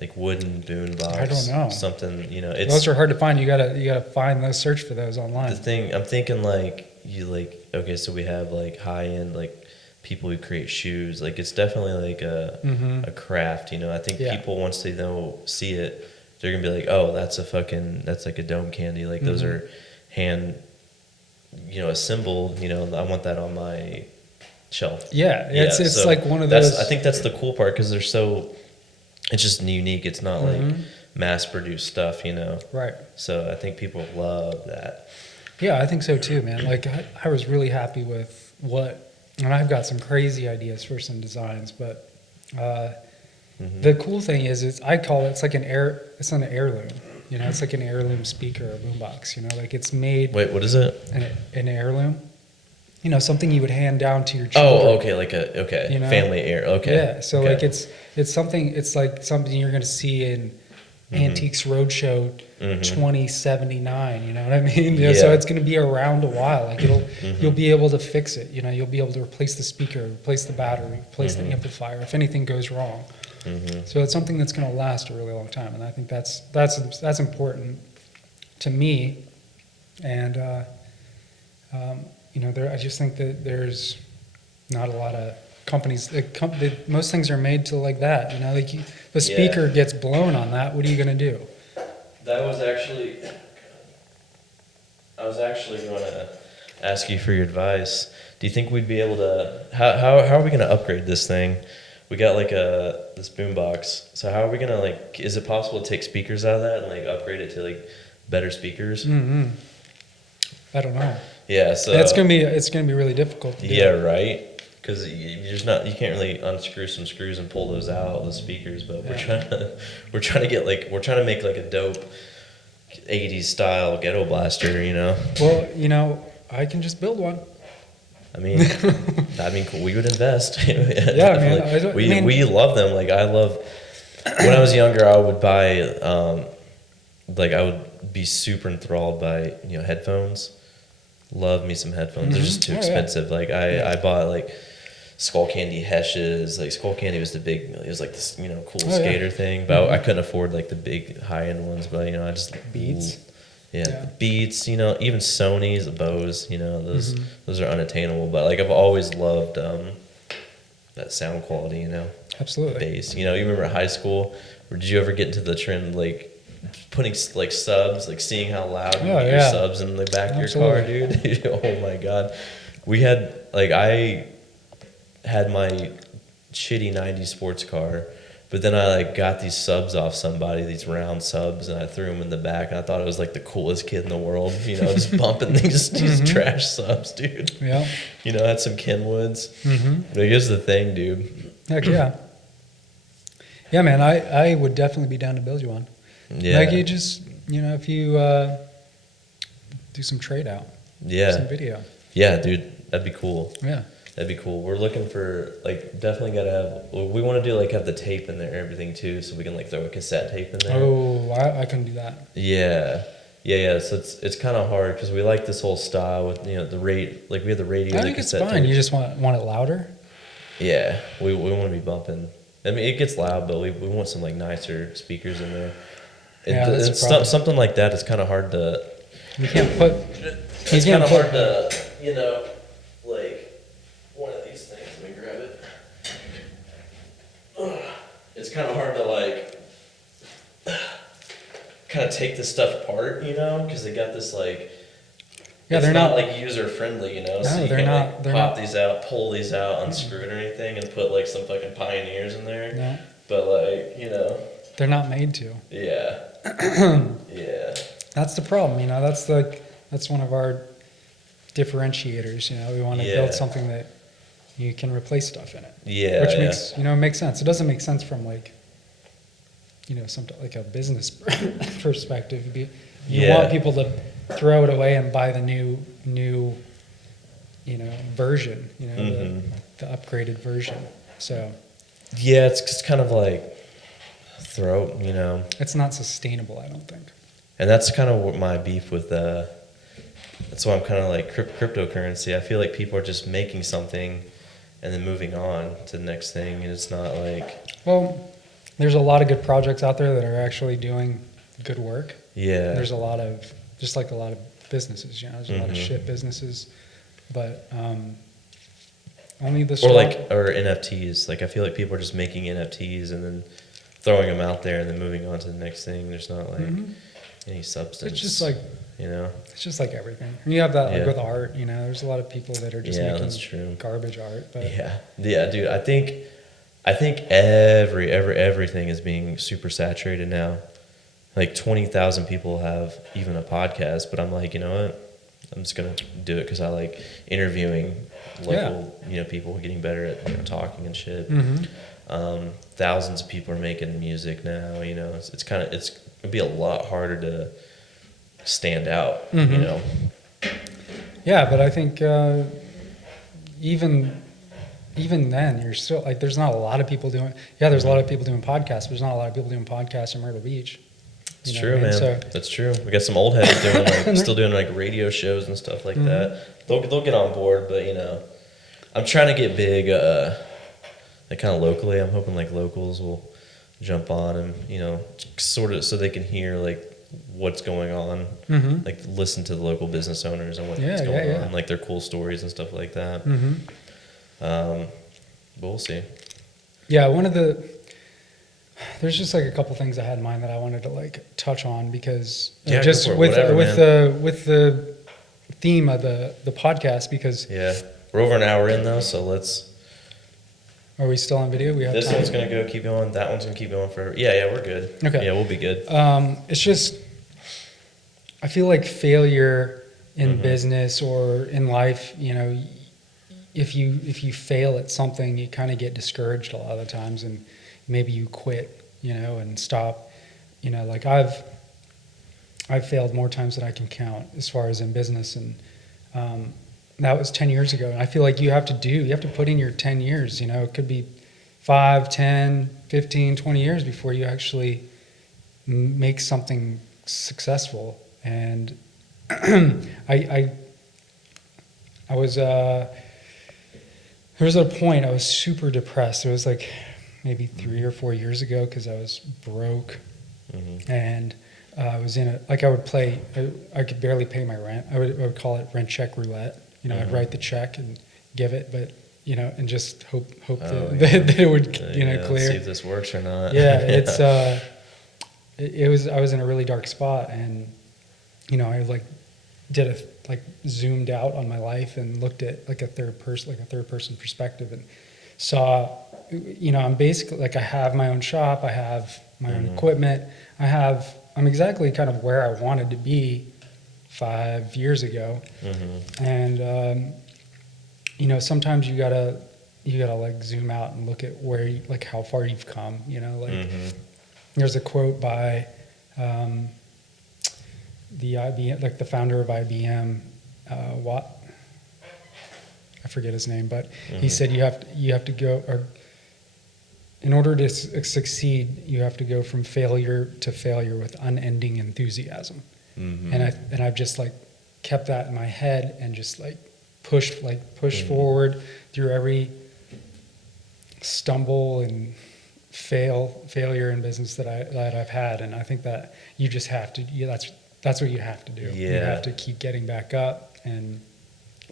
like wooden boombox? I don't know. Something Those are hard to find. You gotta find those, search for those online. The thing I'm thinking like okay, so we have like high end like people who create shoes. Like it's definitely like a craft. I think Yeah. people once they see it, they're gonna be like, oh, that's like a Dome Candy. Like those are hand assembled. I want that on my shelf. Yeah, it's so like one of those. I think that's the cool part because it's just unique. It's not like mass produced stuff. Right. So I think people love that. Yeah, I think so too, man. Like I was really happy with and I've got some crazy ideas for some designs, but the cool thing is I call it's like an heirloom. It's like an heirloom speaker or boombox. Like it's made. Wait, what is it? An heirloom. Something you would hand down to your children. Oh, okay, family heir. Okay. Yeah, so okay. like it's like something you're going to see in Antiques Roadshow 2079. You know what I mean? So it's going to be around a while. Like you'll be able to fix it. You'll be able to replace the speaker, replace the battery, replace the amplifier if anything goes wrong. So it's something that's going to last a really long time, and I think that's important to me. And I just think that there's not a lot of companies. Most things are made to like that. Like the speaker gets blown on that. What are you going to do? I was actually going to ask you for your advice. Do you think we'd be able to? How are we going to upgrade this thing? We got like this boombox. So how are we going to is it possible to take speakers out of that and upgrade it to better speakers? I don't know. Yeah, so it's gonna be really difficult to do. Yeah, right. Because you can't really unscrew some screws and pull those out, the speakers. But we're trying to make a dope '80s style ghetto blaster, you know. Well, you know, I can just build one. I mean, cool. We would invest. Yeah, man. Definitely. We love them. Like I love. When I was younger, I would buy. I would be super enthralled by headphones. Love me some headphones. They're just too expensive. Like I bought like Skull Candy Heshes. Like Skull Candy was the big. It was like this cool skater thing. But I couldn't afford like the big high end ones. But I just Beats. Yeah, Beats, even Sony's, the Bose, those are unattainable. But like I've always loved that sound quality, Absolutely. bass. You remember high school? Or did you ever get into the trend like putting like subs, like seeing how loud you get your subs in the back of your car, dude? Oh my god, we had I had my shitty '90s sports car. But then I got these subs off somebody, these round subs, and I threw them in the back. And I thought I was like the coolest kid in the world, just bumping these trash subs, dude. Yeah. I had some Kenwoods. Mm-hmm. Like, here's the thing, dude. Heck yeah. Yeah, man, I would definitely be down to build you one. Yeah. Like you just, if you do some trade out. Some video. Yeah, dude, that'd be cool. Yeah. That'd be cool. We're looking for definitely gotta have. We want to do have the tape in there, and everything too, so we can throw a cassette tape in there. Oh, I couldn't do that. Yeah. So it's kind of hard because we like this whole style with the rate. We have the radio. I and the think it's cassette fine. tape. You just want it louder. Yeah, we want to be bumping. I mean, it gets loud, but we want some nicer speakers in there. Yeah, that's a problem. Something like that is kind of hard to. You can't put. It's kind of hard to one of these things. Let me grab it. It's kind of hard to kind of take this stuff apart, because they got this Yeah, it's they're not not user friendly, No, so you they're can't not- they're pop not- these out, pull these out, unscrew it or anything, and put some fucking Pioneers in there. No, But they're not made to. yeah, yeah, That's the problem. That's one of our differentiators. We want to Yeah. build something that you can replace stuff in it. yeah, Which yeah. makes sense. It doesn't make sense from some a business perspective. You Yeah. want people to throw it away and buy the new version. Mhm. The upgraded version. So Yeah, it's kind of throat, it's not sustainable, I don't think. and that's kind of what my beef with. That's why I'm kind of cryptocurrency. I feel like people are just making something and then moving on to the next thing, and it's not Well, there's a lot of good projects out there that are actually doing good work. yeah. There's a lot of a lot of businesses. There's a lot of Mhm. shit businesses, but only the Or strong. or NFTs. I feel like people are just making NFTs and then throwing them out there and then moving on to the next thing. There's not Mhm. any substance. It's just it's just like everything. And you have that Yeah. with art. There's a lot of people that are just Yeah, making that's true. garbage art. But Yeah, dude. I think everything is being super saturated now. 20,000 people have even a podcast, but I'm you know what? I'm just gonna do it because I like interviewing local, people getting better at talking and shit. Mhm. Thousands of people are making music now. It's gonna be a lot harder to stand out. Mhm. Yeah, but I think even then, you're still there's not a lot of people doing. Yeah, there's a lot of people doing podcasts, but there's not a lot of people doing podcasts in Myrtle Beach. It's You know true, what I mean? man. So- That's true. We got some old heads doing still doing radio shows and stuff like that. They'll get on board, but I'm trying to get big, kind of locally. I'm hoping locals will jump on and sort of so they can hear what's going on, Mhm. listen to the local business owners and what's Yeah, going yeah, yeah. on, their cool stories and stuff like that. Mhm. But we'll see. Yeah, there's just a couple things I had in mind that I wanted to touch on because Yeah, just go for it. with Whatever, with the theme of the podcast because Yeah, we're over an hour in though, so let's. are we still on video? We have This time. one's gonna keep going. That one's gonna keep going forever. Yeah, we're good. Okay. Yeah, we'll be good. It's just I feel like failure in Mhm. business or in life, if you fail at something, you kind of get discouraged a lot of the times, and maybe you quit, and stop. I've failed more times than I can count as far as in business. And that was 10 years ago. And I feel like you have to put in your 10 years, you know, it could be 5, 10, 15, 20 years before you actually make something successful. And I was, there was a point I was super depressed. It was like maybe 3 or 4 years ago because I was broke. And I was in I would play, I could barely pay my rent. I would call it rent check roulette. You know, I'd write the check and give it, but, you know, and just hope that it would, you know, clear. See if this works or not. Yeah, it's, I was in a really dark spot, and, you know, I zoomed out on my life and looked at like a third person perspective, and saw, you know, I'm basically like, I have my own shop, I have my own equipment, I'm exactly kind of where I wanted to be 5 years ago. And, you know, sometimes you gotta like zoom out and look at where like how far you've come, you know, like there's a quote by, the IBM, like the founder of IBM, I forget his name, but he said you have to go, or in order to succeed, you have to go from failure to failure with unending enthusiasm. And I've just like kept that in my head and just like pushed forward through every stumble and failure in business that I've had. And I think that you just have to, that's what you have to do. Yeah. You have to keep getting back up and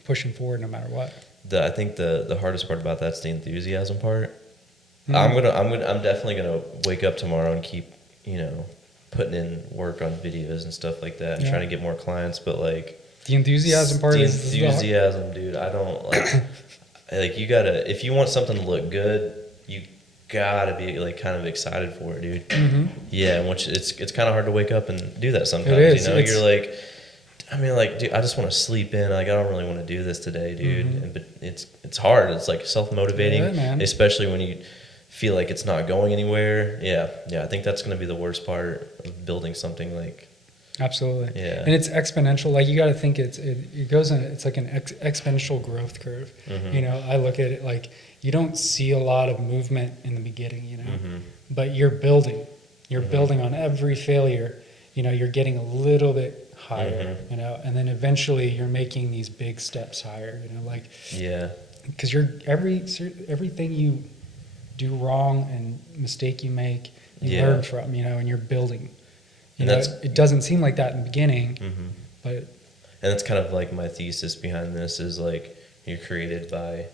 pushing forward no matter what. I think the hardest part about that's the enthusiasm part. I'm definitely gonna wake up tomorrow and keep, you know, putting in work on videos and stuff like that, and trying to get more clients. But like the enthusiasm part the is enthusiasm, dude. I don't like you gotta, if you want something to look good, you gotta be like kind of excited for it, dude. Yeah, which it's kind of hard to wake up and do that sometimes. It is. You know, you're like, I mean, like, dude, I just want to sleep in. Like, I don't really want to do this today, dude. But it's hard. It's like self-motivating, especially when you feel like it's not going anywhere. Yeah. I think that's going to be the worst part of building something like. Absolutely. Yeah. And it's exponential. Like, you got to think it goes in. It's like an exponential growth curve. You know, I look at it like you don't see a lot of movement in the beginning. You know, but you're building. You're building on every failure. You know, you're getting a little bit higher, you know, and then eventually you're making these big steps higher, you know, like, because you're everything you do wrong and mistake you make, you learn from, you know, and you're building, you know, it doesn't seem like that in the beginning, but. And that's kind of like my thesis behind this is like, you're created by,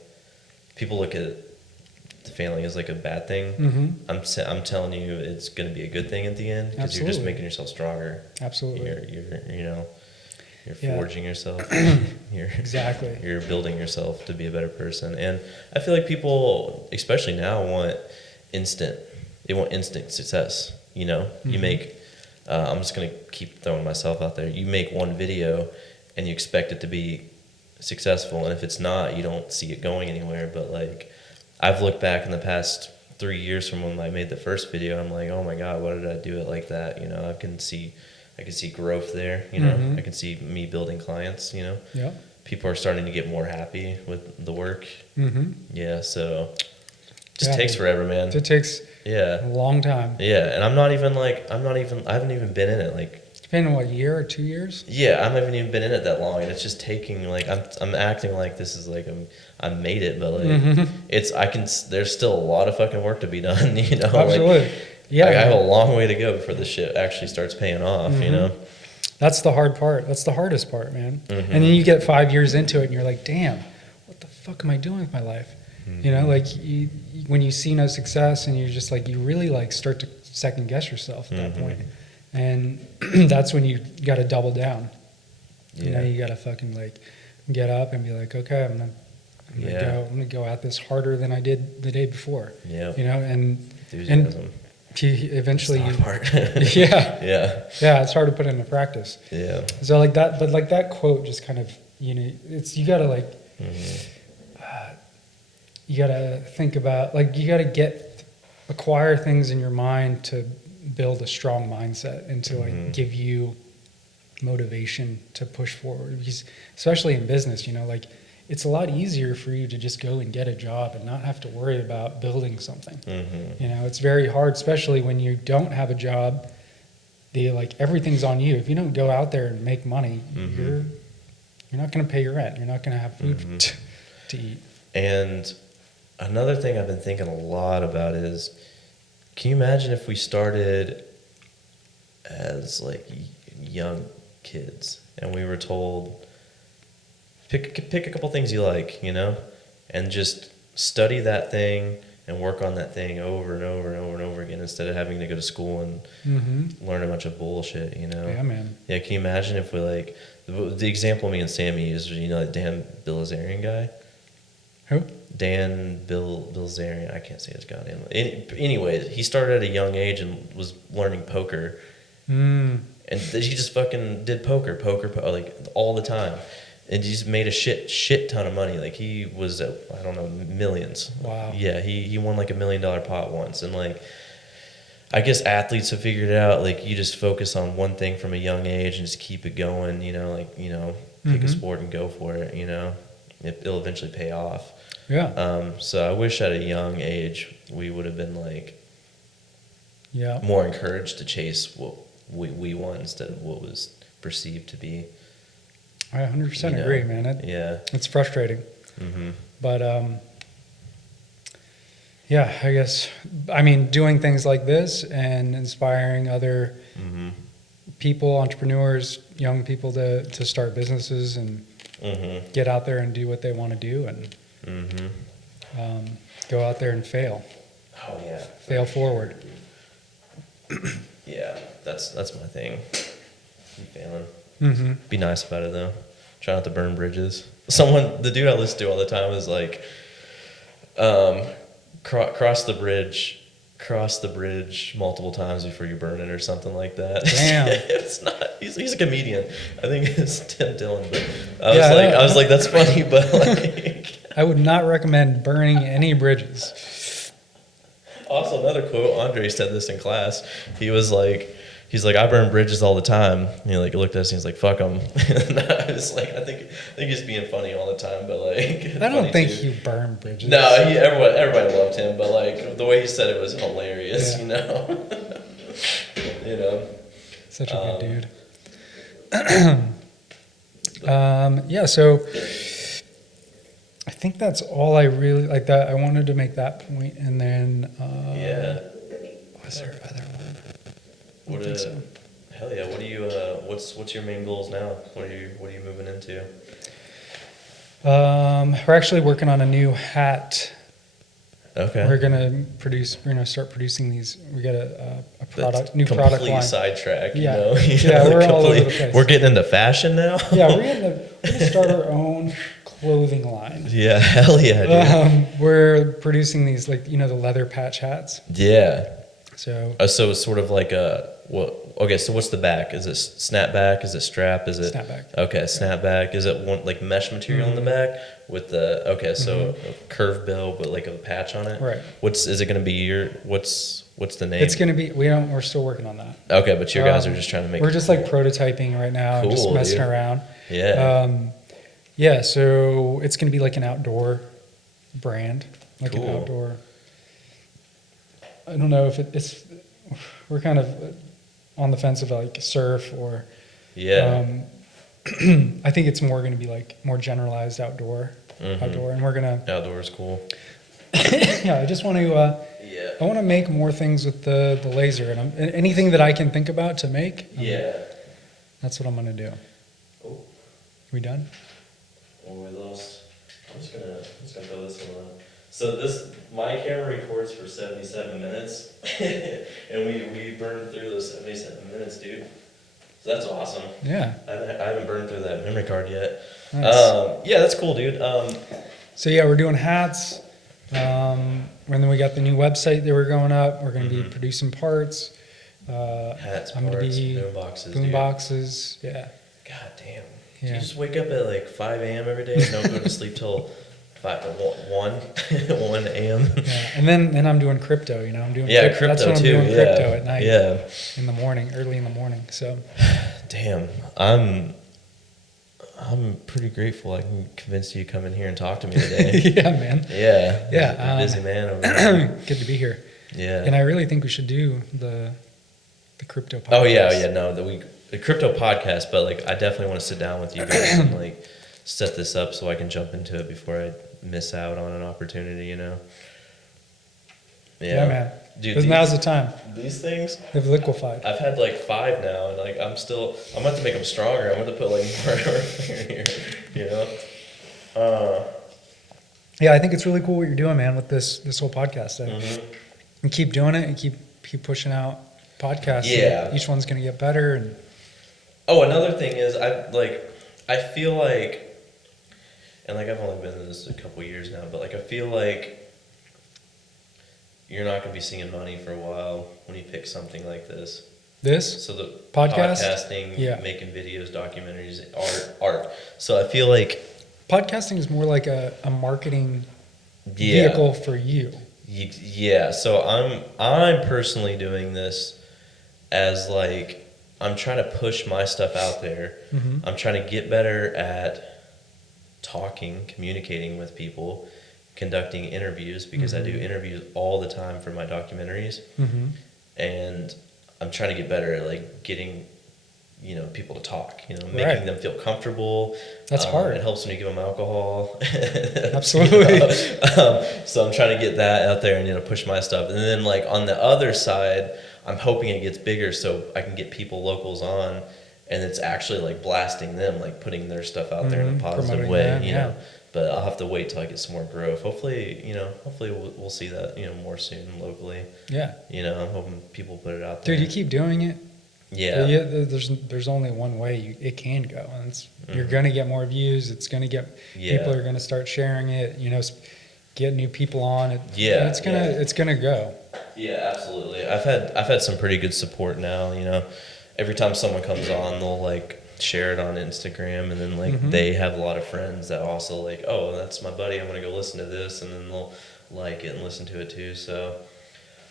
people look at the failing as like a bad thing. I'm telling you, it's going to be a good thing at the end, because you're just making yourself stronger. Absolutely. You're forging yourself. Exactly. You're building yourself to be a better person. And I feel like people, especially now, want instant. They want instant success. You know, you make. I'm just going to keep throwing myself out there. You make one video, and you expect it to be successful, and if it's not, you don't see it going anywhere. But like, I've looked back in the past 3 years from when I made the first video, I'm like, oh my God, why did I do it like that? You know, I can see growth there, you know, I can see me building clients, you know, people are starting to get more happy with the work. Yeah. So just takes forever, man. It takes a long time. Yeah. And I haven't even been in it. Like, Depending on what, year or 2 years? Yeah, I haven't even been in it that long, and it's just taking like I'm acting like this is like I made it, but like there's still a lot of fucking work to be done, you know. Absolutely. Like, I have a long way to go before this shit actually starts paying off, you know. That's the hard part. That's the hardest part, man. And then you get 5 years into it, and you're like, damn, what the fuck am I doing with my life? You know, like when you see no success, and you're just like, you really like start to second guess yourself at that point. And that's when you got to double down. You know, you got to fucking like get up and be like, okay, I'm gonna go at this harder than I did the day before. Yeah. You know, and eventually it's hard to put into practice. Yeah. So like that, but like that quote just kind of, you know, you got to like, you got to think about, like, you got to acquire things in your mind to build a strong mindset and to like give you motivation to push forward. Because especially in business, you know, like it's a lot easier for you to just go and get a job and not have to worry about building something. Mm-hmm. You know, it's very hard, especially when you don't have a job. Like everything's on you. If you don't go out there and make money, Mm-hmm. you're not going to pay your rent. You're not going to have food Mm-hmm. to eat. And another thing I've been thinking a lot about is, can you imagine if we started as like young kids and we were told, pick a couple things you like, you know, and just study that thing and work on that thing over and over and over and over again instead of having to go to school and Mm-hmm. learn a bunch of bullshit, you know? Yeah, man. Yeah, can you imagine if we like, the example me and Sammy used was, you know, that Dan Bilzerian guy? Who? Dan Bilzerian, I can't say his goddamn. Anyways, he started at a young age and was learning poker. Mm. And he just fucking did poker, like all the time. And he just made a shit ton of money. Like he was, I don't know, millions. Wow. Yeah, he won like $1 million pot once. And like, I guess athletes have figured it out. Like you just focus on one thing from a young age and just keep it going. You know, like, you know, pick a Mhm. sport and go for it. You know, it'll eventually pay off. Yeah. So I wish at a young age we would have been like Yeah. more encouraged to chase what we want instead of what was perceived to be. I 100% you know? agree, man. Yeah. It's frustrating. Mm-hmm. But yeah, I guess, I mean, doing things like this and inspiring other Mm-hmm. people, entrepreneurs, young people to start businesses and Mm-hmm. get out there and do what they want to do and Mm-hmm. go out there and fail. Oh yeah. Fail forward. Yeah, that's my thing. I'm failing. Mm-hmm. Be nice about it though. Try not to burn bridges. The dude I listen to all the time is like, cross the bridge multiple times before you burn it or something like that. Damn. It's not. He's a comedian. I think it's Tim Dillon. But Yeah, I was like, that's funny, but like. I would not recommend burning any bridges. Also, another quote. Andre said this in class. He's like, I burn bridges all the time. And he like looked at us and he's like, fuck them. And I was like, I think he's being funny all the time, but like. I don't funny think too. you burn bridges. No, everybody loved him, but like the way he said it was hilarious. Yeah. You know. You know. Such a good dude. Yeah, so I think that's all I really like. That I wanted to make that point, and then Yeah. was there other one? I What don't think so. Hell yeah! What do you? What's your main goals now? What are you moving into? We're actually working on a new hat. Okay. We're gonna start producing these. We got a That's new product complete line. sidetrack. Yeah. You know? Yeah, we're all over the place. We're getting into fashion now. Yeah, we're gonna start our own clothing line. Yeah, hell yeah, dude. We're producing these, like, the leather patch hats. Yeah. So So it's sort of like okay, so what's the back? Is it snapback? Is it strap? Is it snapback. Okay, snapback. Is it one like mesh material in the back with so a curved bill but like a patch on it? Right. Is it going to be what's the name? It's gonna be. We're still working on that. Okay, but you guys are just trying to make. We're just like prototyping right now, and just Cool, messing dude. around. Yeah. Yeah. So it's gonna be like an outdoor brand, like an Cool. outdoor. I don't know if it's. We're kind of on the fence of like surf or. Yeah. I think it's more going to be like more generalized outdoor, Mhm. and we're gonna. Outdoors cool. Yeah, I just want to. Yeah. I want to make more things with the laser, and anything that I can think about to make. Yeah. That's what I'm gonna do. Oh, We done? we lost. I'm just gonna throw this one on. So my camera records for 77 minutes, and we burned through those 77 minutes, dude. So that's awesome. Yeah. I haven't burned through that memory card yet. Nice. Yeah, that's cool, dude. So yeah, we're doing hats. And then we got the new website that we're going up. We're going to be producing parts. Hats, I'm gonna parts, be boom boxes, boom dude. boxes. Yeah. God damn. Do Yeah. you just wake up at like 5 a.m. every day and don't go to sleep till 1 a.m.? Yeah. And then I'm doing crypto. I'm doing Yeah, That's crypto when I'm too. doing Yeah. crypto at night. Yeah. In the morning, early in the morning. So Damn, I'm pretty grateful I can convince you to come in here and talk to me today. Yeah, man. Yeah. Yeah, You're a busy man over there. Good to be here. Yeah. And I really think we should do the crypto podcast. Oh yeah, no, the crypto podcast, but like I definitely want to sit down with you guys and like set this up so I can jump into it before I miss out on an opportunity, you know. Yeah, man. Dude, Because now's the time. these things, They've liquefied. I've had like 5 now, and like I'm gonna have to make them stronger. I'm gonna put like more in here, you know. Yeah, I think it's really cool what you're doing, man, with this whole podcast. And keep doing it and keep pushing out podcasts. Yeah. Each one's gonna get better. And Oh, another thing is I feel like, and like I've only been in this a couple years now, but like I feel like you're not gonna be seeing money for a while when you pick something like this. this So the Podcast? podcasting, Yeah. making videos, documentaries, art. So I feel like podcasting is more like a marketing yeah, vehicle for you. yeah. So I'm personally doing this as like I'm trying to push my stuff out there. Mhm. I'm trying to get better at talking, communicating with people, conducting interviews because I do interviews all the time for my documentaries, and I'm trying to get better at like getting people to talk, making Right. them feel comfortable. That's hard. It helps when you give them alcohol. Absolutely. So I'm trying to get that out there and push my stuff, and then like on the other side, I'm hoping it gets bigger so I can get people locals on, and it's actually like blasting them, like putting their stuff out there in a positive Promoting way, that, you yeah. know. But I'll have to wait till I get some more growth. Hopefully, we'll see that, more soon locally. Yeah. I'm hoping people put it out there. Dude, you keep doing it. Yeah. There's only one way it can go, and you're gonna get more views. It's gonna get Yeah. people are gonna start sharing it. Get new people on it. Yeah, and it's gonna go. Yeah, absolutely. I've had some pretty good support now. Every time someone comes on, they'll like share it on Instagram, and then like they have a lot of friends that also like, oh, that's my buddy. I'm gonna go listen to this, and then they'll like it and listen to it too. So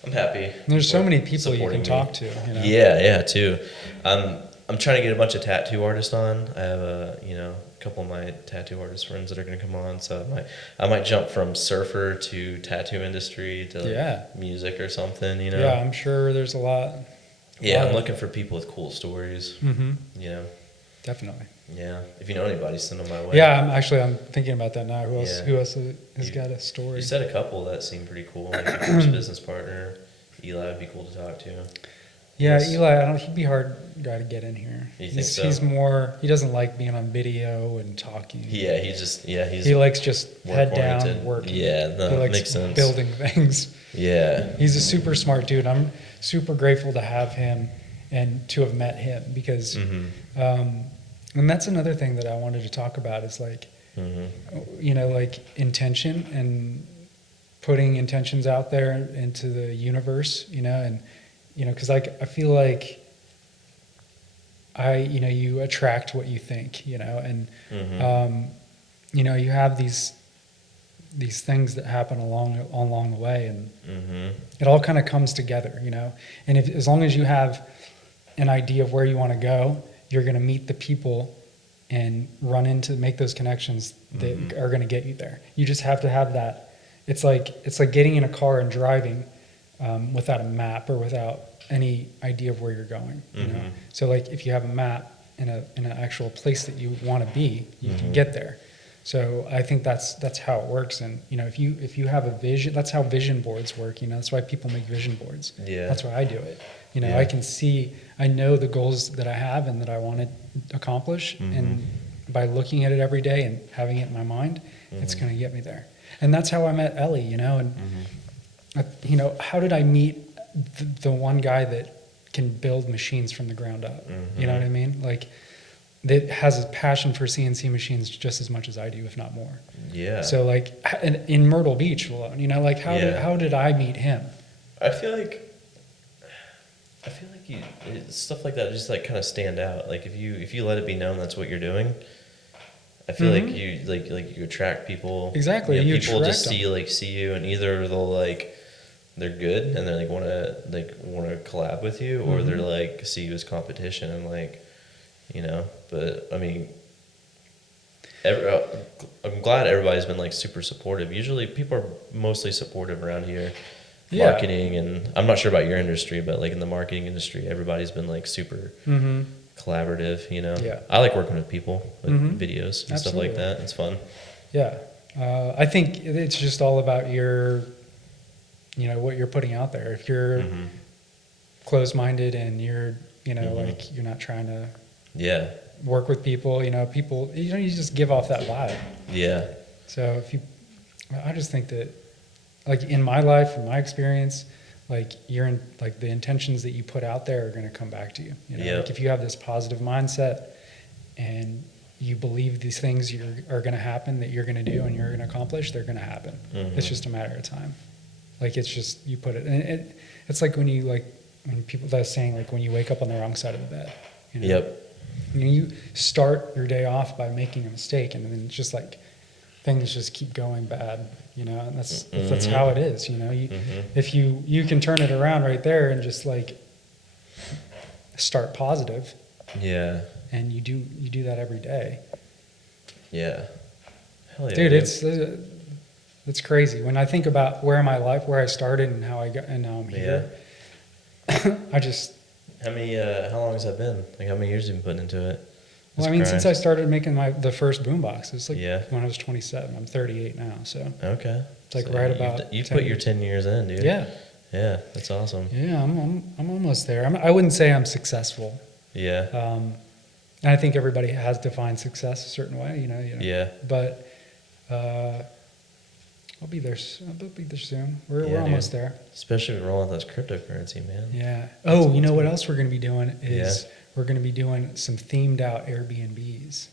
I'm happy. There's so for many people you supporting can me. talk to. Yeah, too. I'm trying to get a bunch of tattoo artists on. I have a couple of my tattoo artist friends that are going to come on. So I might jump from surfer to tattoo industry to like music or something. Yeah, I'm sure there's a lot. Yeah, I'm looking for people with cool stories. Definitely. Yeah. If you know anybody, send them my way. Yeah, I'm thinking about that now. Who else? Yeah. Who else has got a story? You said a couple that seem pretty cool. Like your first business partner, Eli, would be cool to talk to. Yeah, Yes. Eli. He'd be a hard guy to get in here. You think so? He's more. He doesn't like being on video and talking. Yeah, he's He likes just head down, work-oriented. working. Yeah, no, He likes makes sense. building things. Yeah. He's a super smart dude. I'm super grateful to have him and to have met him because, and that's another thing that I wanted to talk about is like, like intention and putting intentions out there into the universe, and, because like I feel like you attract what you think, and, you have these things that happen along the way, and it all kind of comes together, and as long as you have an idea of where you want to go, you're going to meet the people and make those connections that are going to get you there. You just have to have that. It's like getting in a car and driving without a map or without any idea of where you're going. So like if you have a map in an actual place that you want to be, you can get there. So I think that's how it works. And if you have a vision, that's how vision boards work. That's why people make vision boards. Yeah. That's why I do it. Yeah. I can see, I know the goals that I have and that I want to accomplish, and by looking at it every day and having it in my mind, it's going to get me there. And that's how I met Ellie. And how did I meet the one guy that can build machines from the ground up? You know what I mean? Like, that has a passion for CNC machines just as much as I do, if not more. Yeah. So like in Myrtle Beach alone, how did I meet him? I feel like stuff like that just like kind of stand out. Like if you let it be known that's what you're doing, I feel like you like you attract people. Exactly. You people attract just see you, and either they're good and they want to collab with you, or they're like see you as competition and like you know. But I mean, I'm glad everybody's been like super supportive. Usually people are mostly supportive around here. Yeah. Marketing, and I'm not sure about your industry, but like in the marketing industry, everybody's been like super Mm-hmm. collaborative, you know. Yeah. I like working with people with Mhm. videos and stuff Absolutely. like that. It's fun. Yeah. I think it's just all about your, what you're putting out there. If you're Hmm. closed-minded and you're, Mhm. like you're not trying to Yeah. work with people, people, you just give off that vibe. Yeah. So I just think that, like in my life, in my experience, like like the intentions that you put out there are going to come back to you. Yeah. Like if you have this positive mindset and you believe these things are going to happen, that you're going to do and you're going to accomplish, they're going to happen. Mhm. It's just a matter of time. Like it's just, you put it, and it's like when people, that saying, like when you wake up on the wrong side of the bed. Yep. You start your day off by making a mistake, and then it's just like things just keep going bad, and that's Mhm. how it is. If you can turn it around right there and just like start positive, Yeah. and you do that every day. Yeah. Hell yeah. Dude, it's crazy when I think about where my life, where I started, and how I got, and now I'm here. I just, How long has that been? Like, how many years have you been putting into it? well, I mean, since I started making the first boombox, it's like Yeah. when I was 27. I'm 38 now, so Okay. it's like So right you've- about. You've 10 put your 10 years in, dude. Yeah, Yeah, that's awesome. yeah, I'm almost there. I wouldn't say I'm successful. Yeah. And I think everybody has defined success a certain way, Yeah. But I'll be there. I'll be there soon. We're Yeah, almost dude. there. Especially with rolling out those cryptocurrency, man. Yeah. Oh, you know what else we're going to be doing is Yeah. we're going to be doing some themed out Airbnbs.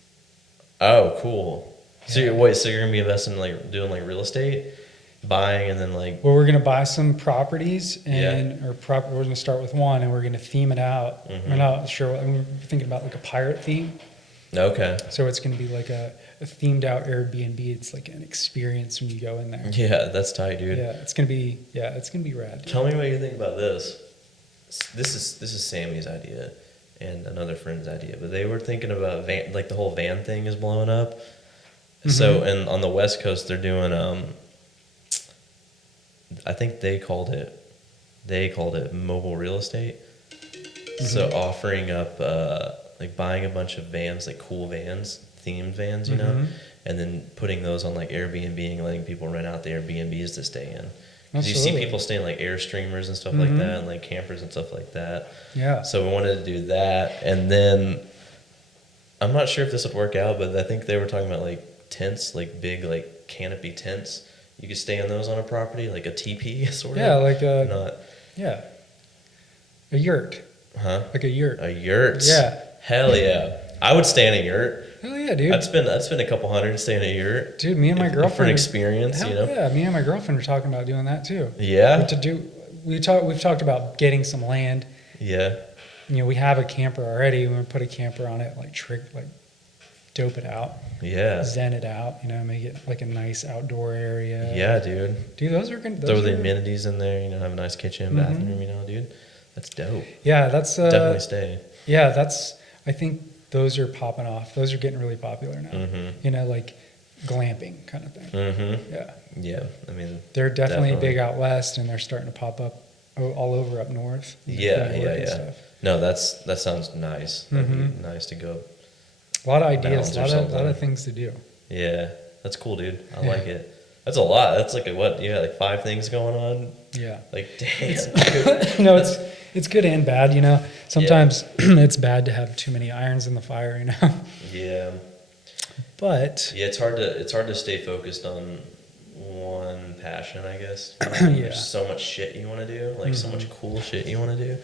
Oh, cool. So Yeah. so you're gonna be investing in like doing like real estate, buying and then like. Well, we're going to buy some properties Yeah. we're going to start with one, and we're going to theme it out. Mhm. We're not sure. We're thinking about like a pirate theme. Okay. So it's going to be like a themed out Airbnb. It's like an experience when you go in there. Yeah, that's tight, dude. Yeah, it's going to be rad. Dude. Tell me what you think about this. This is Sammy's idea and another friend's idea, but they were thinking about like the whole van thing is blowing up. So, Mhm. and on the West Coast, they're doing I think they called it mobile real estate. So offering up like buying a bunch of vans, like cool vans, themed vans, you know, Mhm. and then putting those on like Airbnb and letting people rent out the Airbnbs to stay in. Because you see Absolutely. people staying like Airstreamers and stuff like Mhm. that, and like campers and stuff like that. Yeah. So we wanted to do that, and then I'm not sure if this would work out, but I think they were talking about like tents, like big like canopy tents. You could stay in those on a property, like a teepee sort Yeah, of. like a Not, a yurt, huh? like a yurt. A yurt. Yeah. Hell yeah. I would stay in a yurt. Hell yeah, dude. I'd spend a couple hundred and stay in a yurt. Dude, me and my For girlfriend. an experience, Hell you know. yeah, me and my girlfriend are talking about doing that too. Yeah. We've talked about getting some land. Yeah. We have a camper already. We're gonna put a camper on it, like dope it out, Yeah. zen it out. Make it like a nice outdoor area. Yeah, dude. Dude, those are good. Throw the amenities in there, have a nice kitchen, bathroom, dude. That's dope. Yeah, that's Definitely stay. Yeah, I think those are popping off. Those are getting really popular now. Mm-hmm. Like glamping kind of thing. Mm-hmm. Yeah. Yeah. I mean, They're definitely big out west, and they're starting to pop up all over up north. Yeah, New York and yeah. stuff. No, that sounds nice. That'd Mhm. be nice to go. A lot of ideas, Mountains or a lot something. of things to do. Yeah, that's cool, dude. I Yeah. like it. That's a lot. That's like what? You got like 5 things going on. Yeah. Like, damn. It's good and bad. Sometimes it's bad to have too many irons in the fire. Yeah. But Yeah, it's hard to stay focused on one passion, I guess. Yeah. There's so much shit you want to do, like so much cool shit you want to do.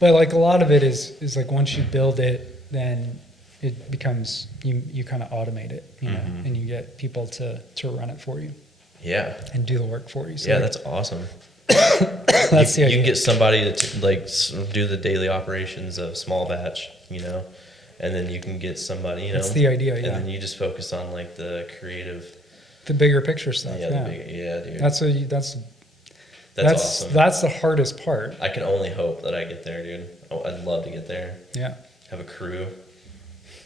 like a lot of it is like once you build it, then it becomes you kind of automate it, Mhm. and you get people to run it for you Yeah. and do the work for you. So Yeah, like, that's awesome. that's the You idea. can get somebody to like do the daily operations of small batch, and then you can get somebody, That's the idea, and yeah. then you just focus on like the creative. The bigger picture stuff. Yeah, Yeah, dude. that's awesome. That's the hardest part. I can only hope that I get there, dude. Oh, I'd love to get there. Yeah. Have a crew.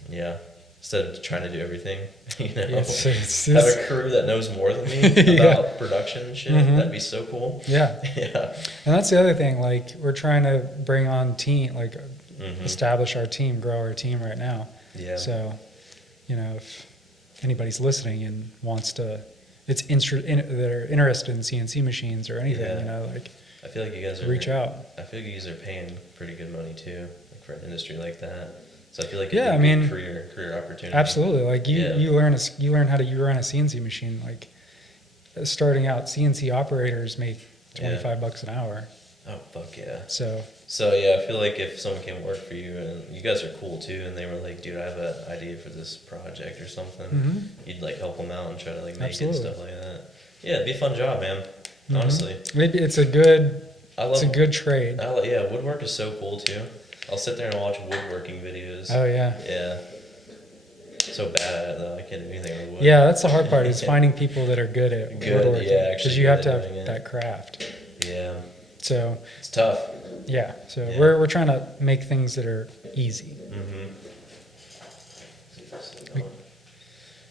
Yeah. Instead of trying to do everything, It's have a crew that knows more than me Yeah. about production and shit. Mhm. That'd be so cool. yeah. Yeah. And that's the other thing. Like, we're trying to bring on team, like, Mhm. establish our team, grow our team right now. Yeah. So, if anybody's listening and wants to, they're interested in CNC machines or anything, Yeah. like, I feel like you guys are reach out. I feel like you guys are paying pretty good money too, like for an industry like that. So I feel like Yeah, it'd I be a mean, career opportunity. Absolutely. Like, Yeah. you learn how to run a CNC machine. Like, starting out, CNC operators make $25 an hour. Oh fuck yeah. So, So yeah, I feel like if someone came work for you and you guys are cool too, and they were like, dude, I have an idea for this project or something, Mhm. you'd like help them out and try to like make Absolutely. it and stuff like that. Yeah, it'd be a fun job, man. Mhm. Honestly, maybe it's a good I good trade. yeah, woodwork is so cool too. I'll sit there and watch woodworking videos. Oh yeah. Yeah. So bad at it though. I can't do anything with wood. Yeah, that's the hard part is finding people that are good at Good, woodworking. yeah, actually Because you have good to at have doing it. that craft. Yeah. So It's tough. yeah, so Yeah. we're trying to make things that are easy. Mm-hmm.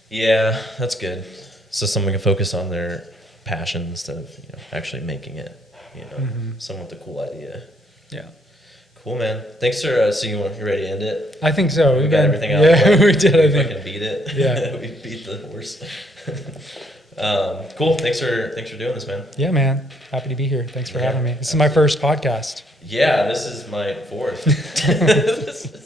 Yeah, that's good. So someone can focus on their passion instead of actually making it. Mhm. Someone with a cool idea. Yeah, Cool, man. Thanks for seeing you. You ready to end it? I think so. We We've got been- everything out. Yeah, Right? we did. I We think. fucking beat it. Yeah. We beat the horse. Cool. Thanks for doing this, man. Yeah, man. Happy to be here. Thanks for Yeah, having me. This is my first podcast. Yeah, this is my fourth. This is